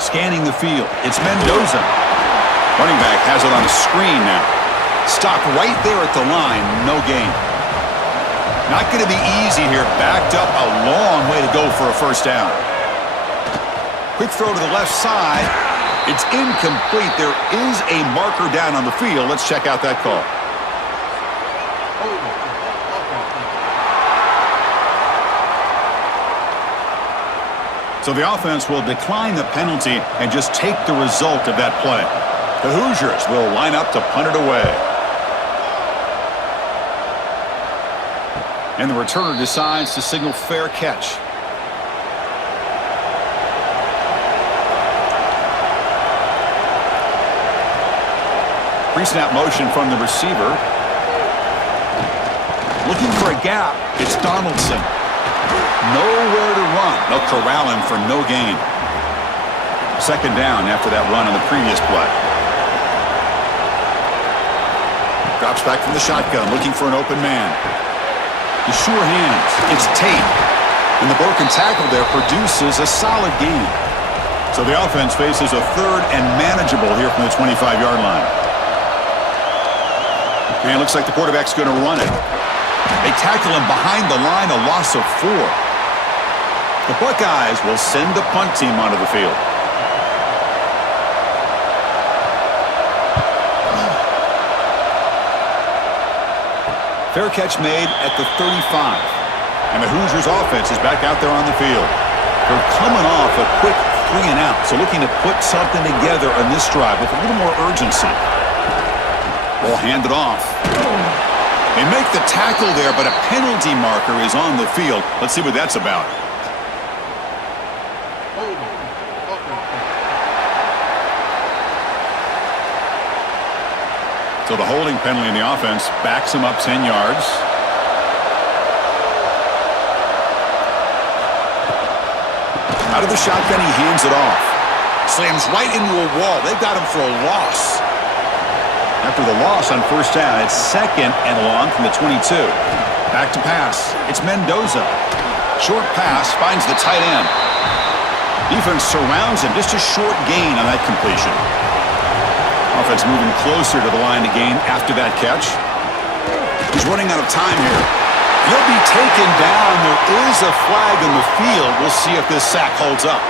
Scanning the field. It's Mendoza. Running back has it on the screen now. Stopped right there at the line. No gain. Not going to be easy here. Backed up a long way to go for a first down. Quick throw to the left side. It's incomplete. There is a marker down on the field. Let's check out that call. So the offense will decline the penalty and just take the result of that play. The Hoosiers will line up to punt it away. And the returner decides to signal fair catch. Pre-snap motion from the receiver. Looking for a gap. It's Donaldson. Nowhere to run. They'll corral him for no gain. Second down after that run on the previous play. Drops back from the shotgun, looking for an open man. The sure hands. It's Tate. And the broken tackle there produces a solid gain. So the offense faces a third and manageable here from the 25-yard line. And it looks like the quarterback's going to run it. They tackle him behind the line, a loss of 4. The Buckeyes will send the punt team onto the field. Fair catch made at the 35. And the Hoosiers offense is back out there on the field. They're coming off a quick 3 and out, so looking to put something together on this drive with a little more urgency. Ball handed off. They make the tackle there, but a penalty marker is on the field. Let's see what that's about. So the holding penalty in the offense backs him up 10 yards. Out of the shotgun, he hands it off. Slams right into a wall. They've got him for a loss. After the loss on first down, it's second and long from the 22. Back to pass. It's Mendoza. Short pass finds the tight end. Defense surrounds him. Just a short gain on that completion. Offense moving closer to the line to gain after that catch. He's running out of time here. He'll be taken down. There is a flag in the field. We'll see if this sack holds up.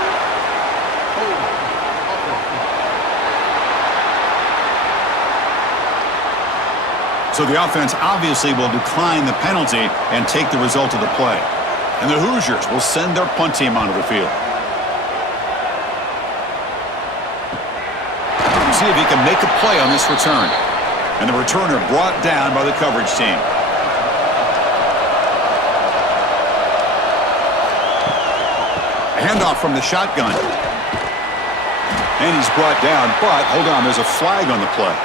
So the offense obviously will decline the penalty and take the result of the play. And the Hoosiers will send their punt team onto the field. See if he can make a play on this return. And the returner brought down by the coverage team. A handoff from the shotgun. And he's brought down, but hold on, there's a flag on the play.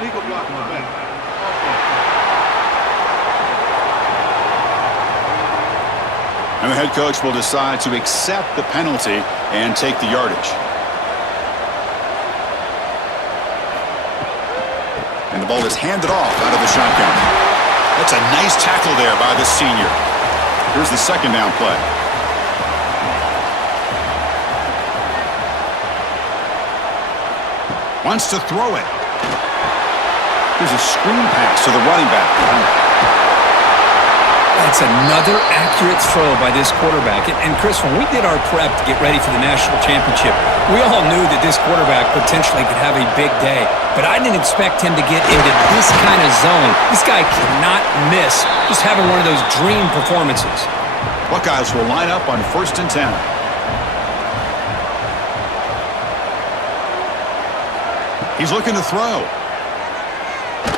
Illegal block in the back. And the head coach will decide to accept the penalty and take the yardage. And the ball is handed off out of the shotgun. That's a nice tackle there by the senior. Here's the second down play. Wants to throw it. Here's a screen pass to the running back. That's another accurate throw by this quarterback. And Chris, when we did our prep to get ready for the national championship, we all knew that this quarterback potentially could have a big day. But I didn't expect him to get into this kind of zone. This guy cannot miss just having one of those dream performances. Buckeyes will line up on 1st and 10. He's looking to throw.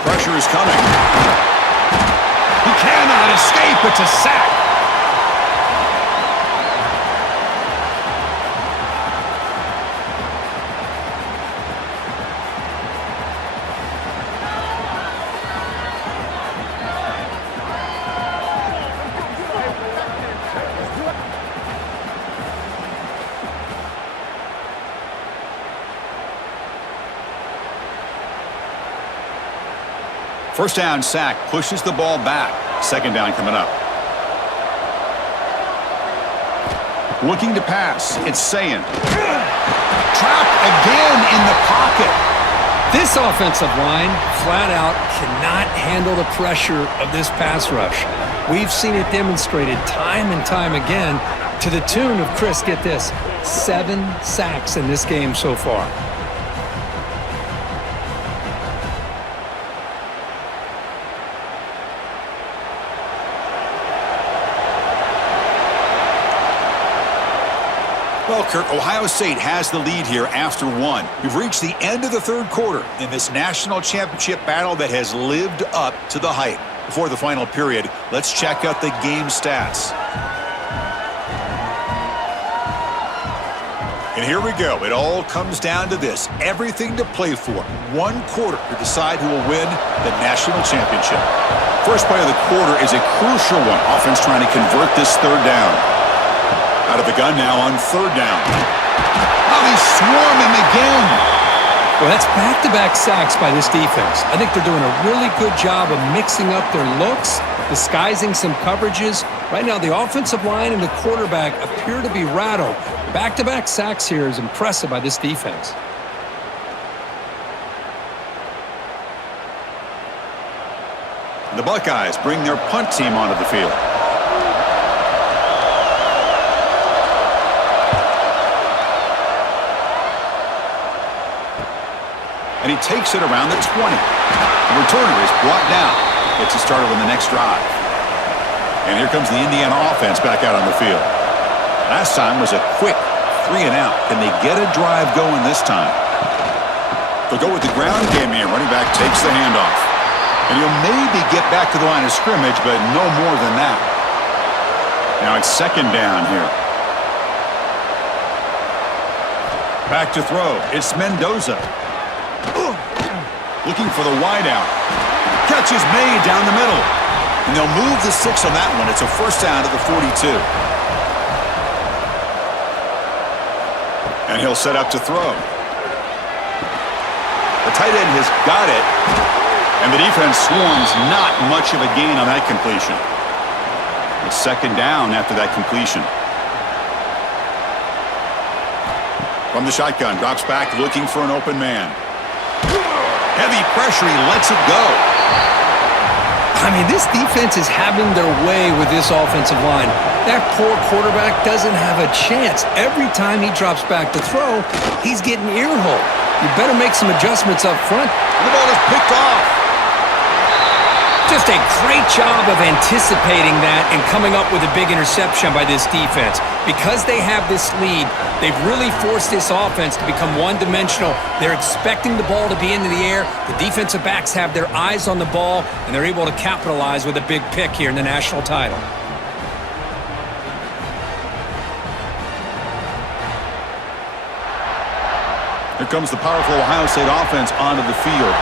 Pressure is coming. He cannot escape. It's a sack. First down sack pushes the ball back. 2nd down coming up. Looking to pass. It's Sayin. Trapped again in the pocket. This offensive line, flat out, cannot handle the pressure of this pass rush. We've seen it demonstrated time and time again to the tune of, Chris, get this, 7 sacks in this game so far. Well, Kirk, Ohio State has the lead here after 1. We've reached the end of the 3rd quarter in this national championship battle that has lived up to the hype. Before the final period, let's check out the game stats. And here we go. It all comes down to this. Everything to play for. 1 quarter to decide who will win the national championship. First play of the quarter is a crucial one. Offense trying to convert this 3rd down. Out of the gun now on 3rd down. Oh, they swarm him again. Well, that's back-to-back sacks by this defense. I think they're doing a really good job of mixing up their looks, disguising some coverages. Right now, the offensive line and the quarterback appear to be rattled. Back-to-back sacks here is impressive by this defense. The Buckeyes bring their punt team onto the field. And he takes it around the 20. The returner is brought down. Gets it started on the next drive. And here comes the Indiana offense back out on the field. Last time was a quick 3 and out. Can they get a drive going this time? They'll go with the ground game here. Running back takes the handoff. And he'll maybe get back to the line of scrimmage, but no more than that. Now it's 2nd down here. Back to throw. It's Mendoza. Looking for the wideout. Catch is made down the middle. And they'll move the 6 on that one. It's a 1st down to the 42. And he'll set up to throw. The tight end has got it. And the defense swarms. Not much of a gain on that completion. It's 2nd down after that completion. From the shotgun, drops back looking for an open man. Heavy pressure, he lets it go. I mean, this defense is having their way with this offensive line. That poor quarterback doesn't have a chance. Every time he drops back to throw, he's getting earholed. You better make some adjustments up front. And the ball is picked off. Just a great job of anticipating that and coming up with a big interception by this defense. Because they have this lead, they've really forced this offense to become one-dimensional. They're expecting the ball to be into the air. The defensive backs have their eyes on the ball, and they're able to capitalize with a big pick here in the national title. Here comes the powerful Ohio State offense onto the field.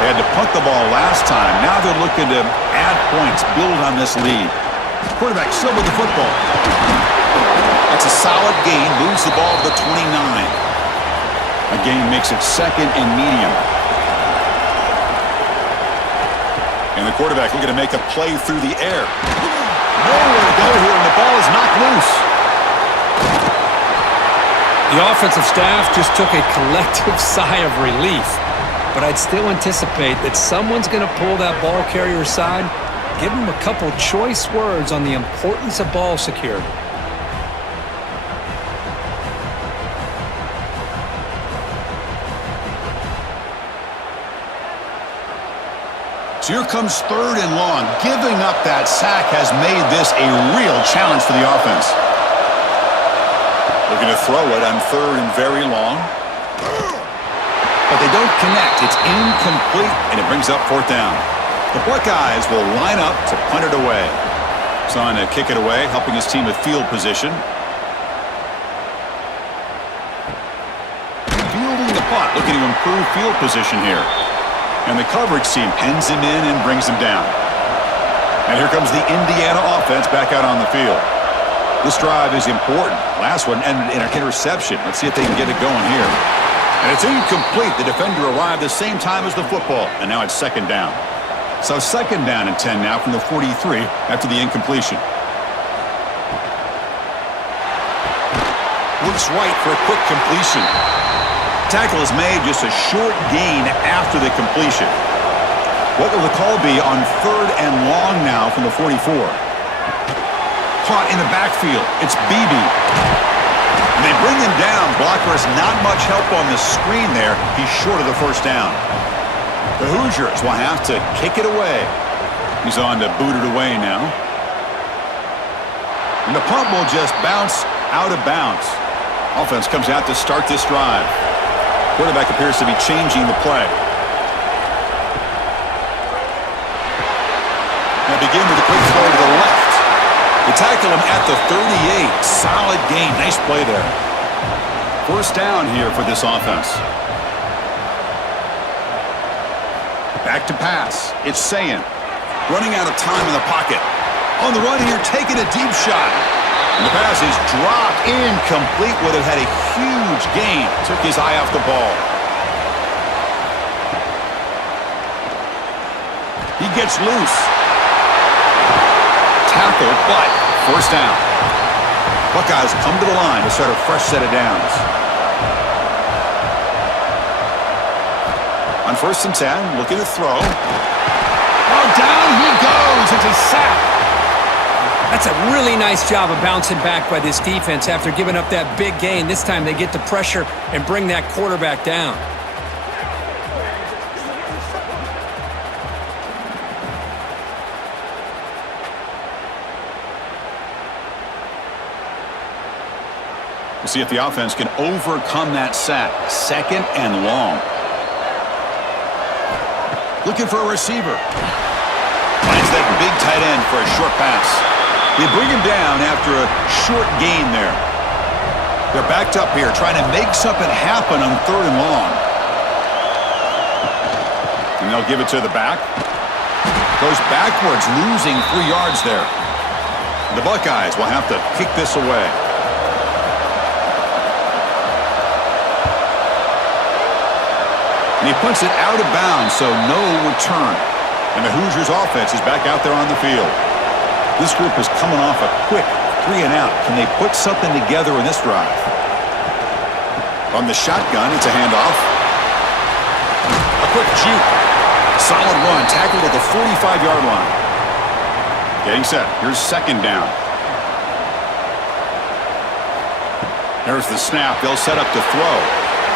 They had to punt the ball last time. Now they're looking to add points, build on this lead. Quarterback still with the football. That's a solid gain. Moves the ball to the 29. A gain makes it 2nd and medium. And the quarterback looking to make a play through the air. Nowhere to go here, and the ball is knocked loose. The offensive staff just took a collective sigh of relief. But I'd still anticipate that someone's going to pull that ball carrier aside give them a couple choice words on the importance of ball security. So here comes 3rd and long. Giving up that sack has made this a real challenge for the offense. Looking to throw it on 3rd and very long. But they don't connect. It's incomplete, and it brings up 4th down. The Buckeyes will line up to punt it away. He's on to kick it away, helping his team with field position. Fielding the punt, looking to improve field position here. And the coverage team pins him in and brings him down. And here comes the Indiana offense back out on the field. This drive is important. Last one ended in an interception. Let's see if they can get it going here. And it's incomplete. The defender arrived the same time as the football. And now it's 2nd down. So 2nd down and 10 now from the 43 after the incompletion. Looks right for a quick completion. Tackle is made, just a short gain after the completion. What will the call be on 3rd and long now from the 44? Caught in the backfield. It's Beebe. And they bring him down. Blocker has not much help on the screen there. He's short of the 1st down. The Hoosiers will have to kick it away. He's on to boot it away now. And the punt will just bounce out of bounds. Offense comes out to start this drive. Quarterback appears to be changing the play. Now begin with a quick throw to the left. They tackle him at the 38. Solid gain. Nice play there. 1st down here for this offense. Back to pass. It's Sayin. Running out of time in the pocket. On the run here, taking a deep shot. And the pass is dropped incomplete. Would have had a huge gain. Took his eye off the ball. He gets loose. Tackle, but 1st down. Buckeyes come to the line to start a fresh set of downs. On 1st and 10, looking to throw. Oh, down he goes. It's a sack. That's a really nice job of bouncing back by this defense after giving up that big gain. This time they get the pressure and bring that quarterback down. We'll see if the offense can overcome that sack. 2nd and long. Looking for a receiver. Finds that big tight end for a short pass. They bring him down after a short gain there. They're backed up here trying to make something happen on 3rd and long. And they'll give it to the back. Goes backwards, losing 3 yards there. The Buckeyes will have to kick this away. And he punts it out of bounds, so no return. And the Hoosiers offense is back out there on the field. This group is coming off a quick 3 and out. Can they put something together in this drive? From the shotgun, it's a handoff. A quick juke. Solid run, tackled at the 45-yard line. Getting set. Here's 2nd down. There's the snap. They'll set up to throw.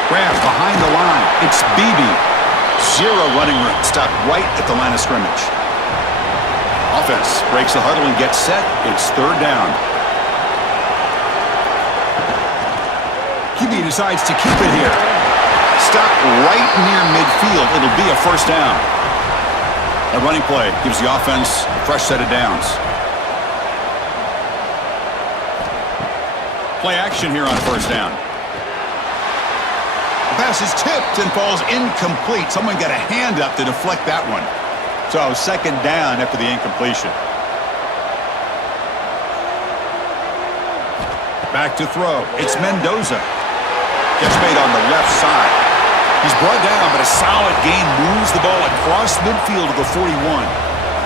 Grabs behind the line. It's Beebe. 0 running room. Stopped right at the line of scrimmage. Offense breaks the huddle and gets set. It's 3rd down. QB decides to keep it here. Stop right near midfield. It'll be a 1st down. A running play gives the offense a fresh set of downs. Play action here on 1st down. The pass is tipped and falls incomplete. Someone got a hand up to deflect that one. So 2nd down after the incompletion. Back to throw. It's Mendoza. Catch made on the left side. He's brought down, but a solid gain moves the ball across midfield to the 41.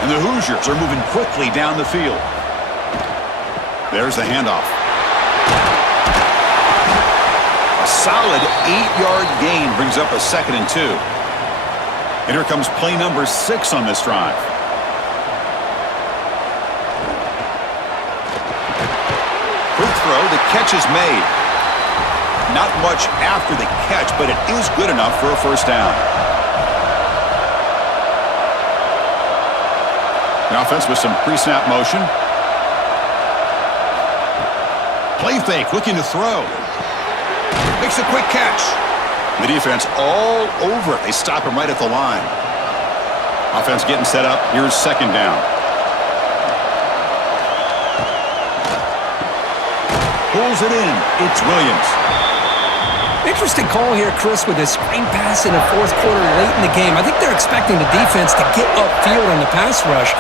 And the Hoosiers are moving quickly down the field. There's the handoff. A solid 8-yard gain brings up a 2nd and 2. And here comes play number 6 on this drive. throw. The catch is made. Not much after the catch, but it is good enough for a first down. The offense with some pre-snap motion. Play fake, looking to throw. Makes a quick catch. The defense all over it. They stop him right at the line. Offense getting set up. Here's second down. Pulls it in. It's Williams. Interesting call here, Chris, with a screen pass in the fourth quarter late in the game. I think they're expecting the defense to get upfield on the pass rush,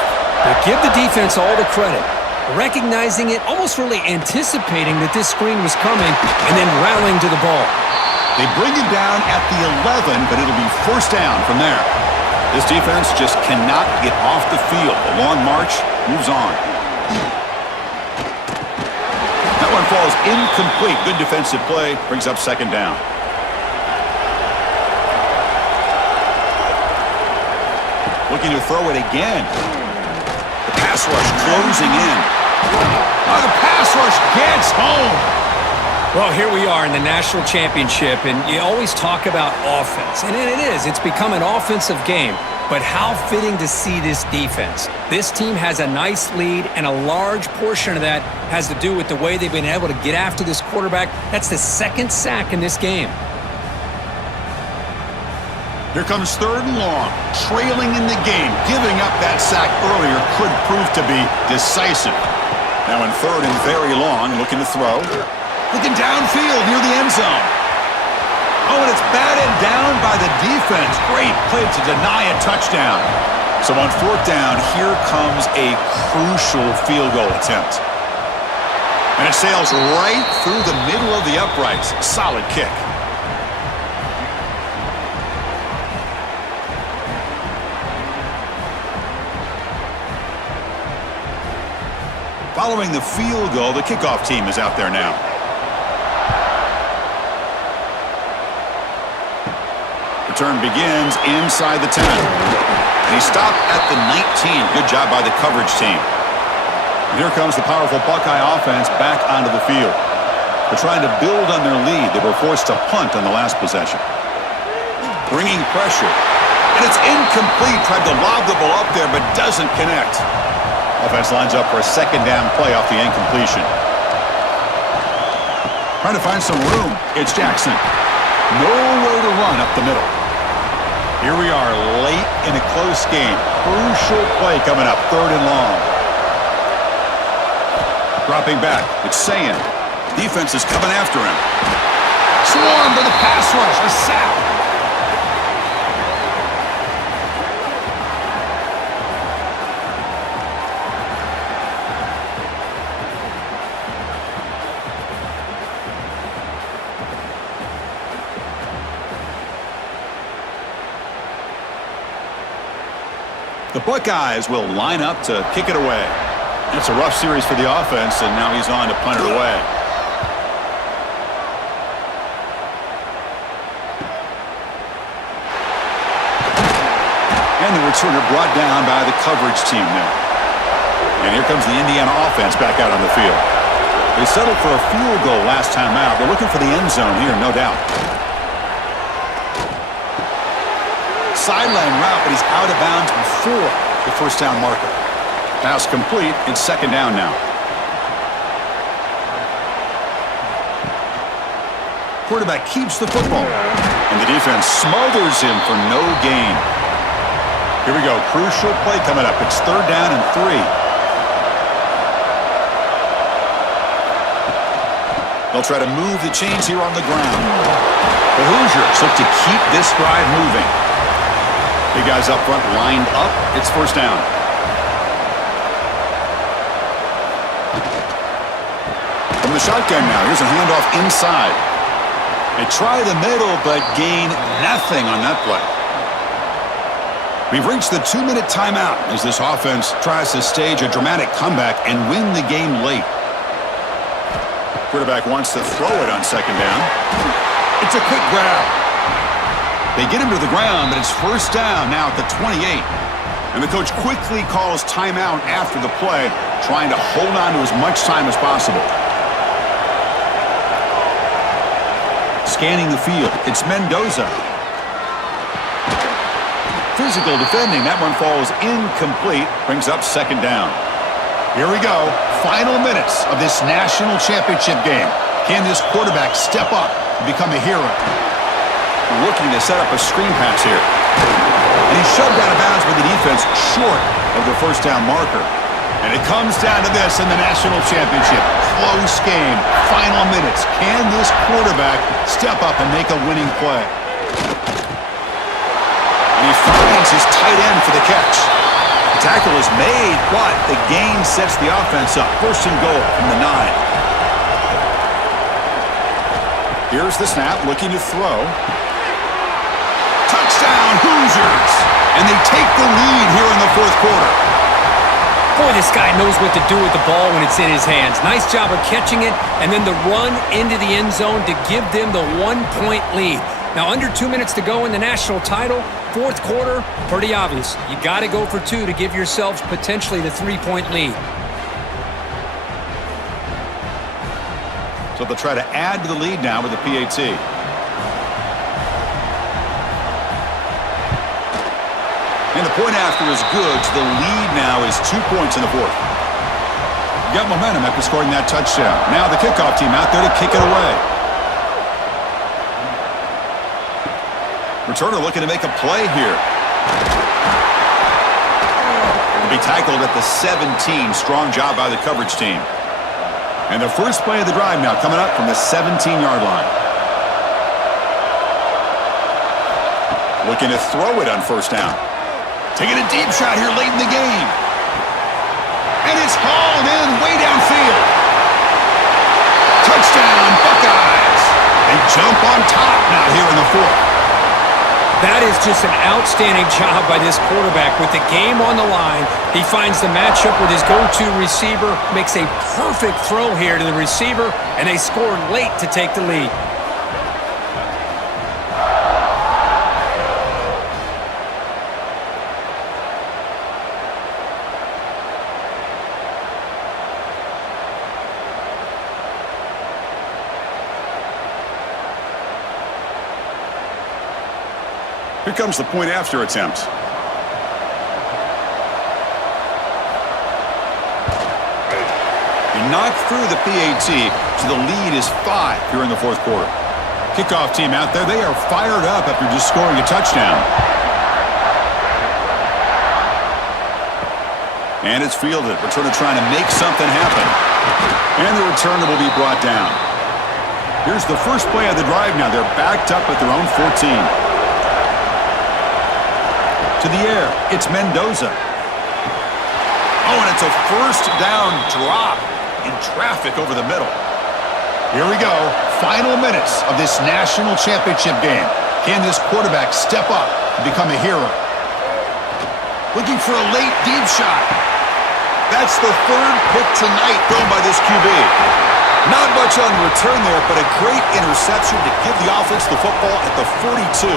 but give the defense all the credit. Recognizing it, almost really anticipating that this screen was coming, and then rallying to the ball. They bring it down at the 11, but it'll be first down from there. This defense just cannot get off the field. The long march moves on. That one falls incomplete. Good defensive play. Brings up second down. Looking to throw it again. The pass rush closing in. Oh, the pass rush gets home. Well, here we are in the national championship, and you always talk about offense. And it is. It's become an offensive game. But how fitting to see this defense. This team has a nice lead, and a large portion of that has to do with the way they've been able to get after this quarterback. That's the second sack in this game. Here comes third and long. Trailing in the game. Giving up that sack earlier could prove to be decisive. Now in third and very long, looking to throw. Looking downfield near the end zone. Oh, and it's batted down by the defense. Great play to deny a touchdown. So on fourth down, here comes a crucial field goal attempt. And it sails right through the middle of the uprights. Solid kick. Following the field goal, the kickoff team is out there now. Return begins inside the 10. And he stopped at the 19. Good job by the coverage team. And here comes the powerful Buckeye offense back onto the field. They're trying to build on their lead. They were forced to punt on the last possession. Bringing pressure. And it's incomplete. Tried to lob the ball up there, but doesn't connect. Offense lines up for a second down play off the incompletion. Trying to find some room. It's Jackson. Nowhere to run up the middle. Here we are late in a close game. Crucial play coming up. Third and long. Dropping back. It's Sayin. Defense is coming after him. Swarm to the pass rush. A sack. The Buckeyes will line up to kick it away. It's a rough series for the offense, and now he's on to punt it away. And the returner brought down by the coverage team there. And here comes the Indiana offense back out on the field. They settled for a field goal last time out. They're looking for the end zone here, no doubt. Sideline route, but he's out of bounds before the first down marker. Pass complete. It's second down now. Quarterback keeps the football, and the defense smothers him for no gain. Here we go. Crucial play coming up. It's third down and 3. They'll try to move the chains here on the ground. The Hoosiers look to keep this drive moving. Big guys up front lined up. It's first down. From the shotgun now. Here's a handoff inside. They try the middle, but gain nothing on that play. We've reached the 2-minute timeout as this offense tries to stage a dramatic comeback and win the game late. Quarterback wants to throw it on second down. It's a quick grab. They get him to the ground, but it's first down now at the 28. And the coach quickly calls timeout after the play, trying to hold on to as much time as possible. scanning the field. It's Mendoza. Physical defending. That one falls incomplete. Brings up second down. Here we go. Final minutes of this national championship game. Can this quarterback step up and become a hero? Looking to set up a screen pass here. And he's shoved out of bounds with the defense short of the first down marker. And it comes down to this in the national championship. Close game. Final minutes. Can this quarterback step up and make a winning play? And he finds his tight end for the catch. The tackle is made, but the gain sets the offense up. First and goal from the 9. Here's the snap, looking to throw. Touchdown, Hoosiers! And they take the lead here in the fourth quarter. Boy, this guy knows what to do with the ball when it's in his hands. Nice job of catching it, and then the run into the end zone to give them the 1-point lead. Now, under 2 minutes to go in the national title, fourth quarter, pretty obvious. You got to go for 2 to give yourselves potentially the 3-point lead. So they'll try to add to the lead now with the PAT. And the point after is good, so the lead now is 2 points in the fourth. Got momentum after scoring that touchdown. Now the kickoff team out there to kick it away. Returner looking to make a play here. To be tackled at the 17. Strong job by the coverage team. And the first play of the drive now coming up from the 17-yard line. Looking to throw it on first down. Taking a deep shot here late in the game. And it's hauled in way downfield. Touchdown, Buckeyes. They jump on top now here in the fourth. That is just an outstanding job by this quarterback. With the game on the line, he finds the matchup with his go-to receiver, makes a perfect throw here to the receiver, and they scored late to take the lead. Here comes the point after attempt. He knocked through the PAT, so the lead is 5 here in the fourth quarter. Kickoff team out there, they are fired up after just scoring a touchdown. And it's fielded. Returner trying to make something happen. And the returner will be brought down. Here's the first play of the drive now. They're backed up at their own 14. To the air, it's Mendoza. Oh, and it's a first down drop in traffic over the middle. Here we go. Final minutes of this national championship game. Can this quarterback step up and become a hero? Looking for a late deep shot. That's the third pick tonight thrown by this QB. Not much on return there, but a great interception to give the offense the football at the 42.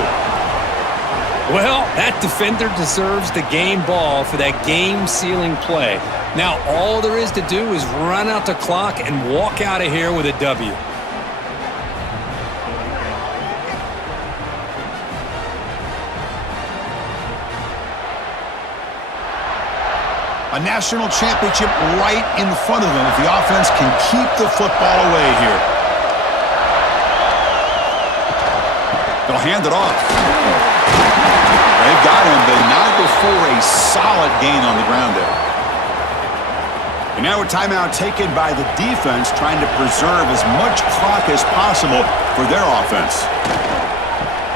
Well, that defender deserves the game ball for that game-sealing play. Now, all there is to do is run out the clock and walk out of here with a W. A national championship right in front of them if the offense can keep the football away here. They'll hand it off. They've got him, but not before a solid gain on the ground there. And now a timeout taken by the defense, trying to preserve as much clock as possible for their offense.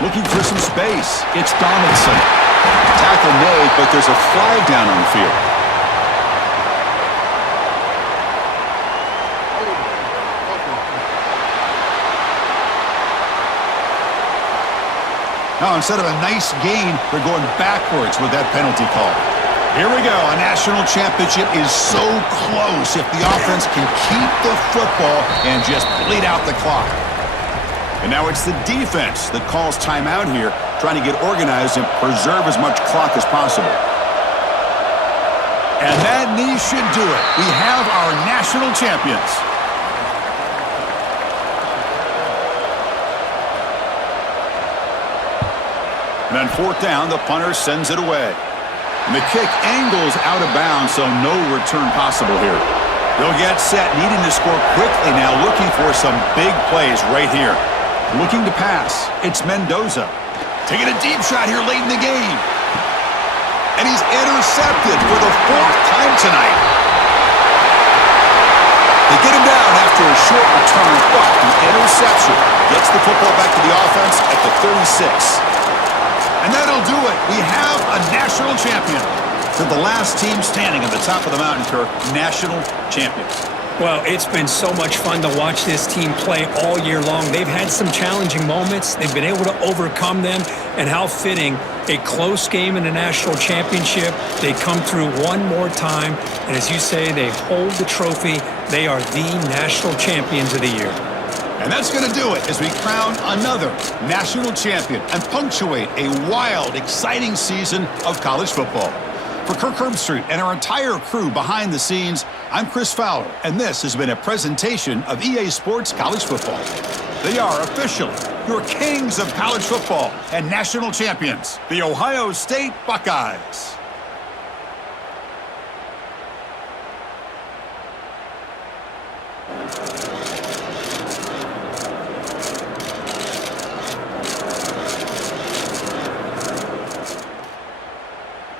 Looking for some space. It's Donaldson. Tackle made, but there's a flag down on the field. Now, instead of a nice gain, they're going backwards with that penalty call. Here we go. A national championship is so close if the offense can keep the football and just bleed out the clock. And now it's the defense that calls timeout here, trying to get organized and preserve as much clock as possible. And that knee should do it. We have our national champions. And on fourth down, the punter sends it away. And the kick angles out of bounds, so no return possible here. They'll get set, needing to score quickly now, looking for some big plays right here. Looking to pass, it's Mendoza. Taking a deep shot here late in the game. And he's intercepted for the fourth time tonight. They get him down after a short return, but the interception gets the football back to the offense at the 36. And that'll do it. We have a national champion. To the last team standing at the top of the mountain, Kirk, national champions. Well, it's been so much fun to watch this team play all year long. They've had some challenging moments. They've been able to overcome them. And how fitting, a close game in a national championship. They come through one more time. And as you say, they hold the trophy. They are the national champions of the year. And that's going to do it as we crown another national champion and punctuate a wild, exciting season of college football. For Kirk Herbstreit and our entire crew behind the scenes, I'm Chris Fowler, and this has been a presentation of EA Sports College Football. They are officially your kings of college football and national champions, the Ohio State Buckeyes.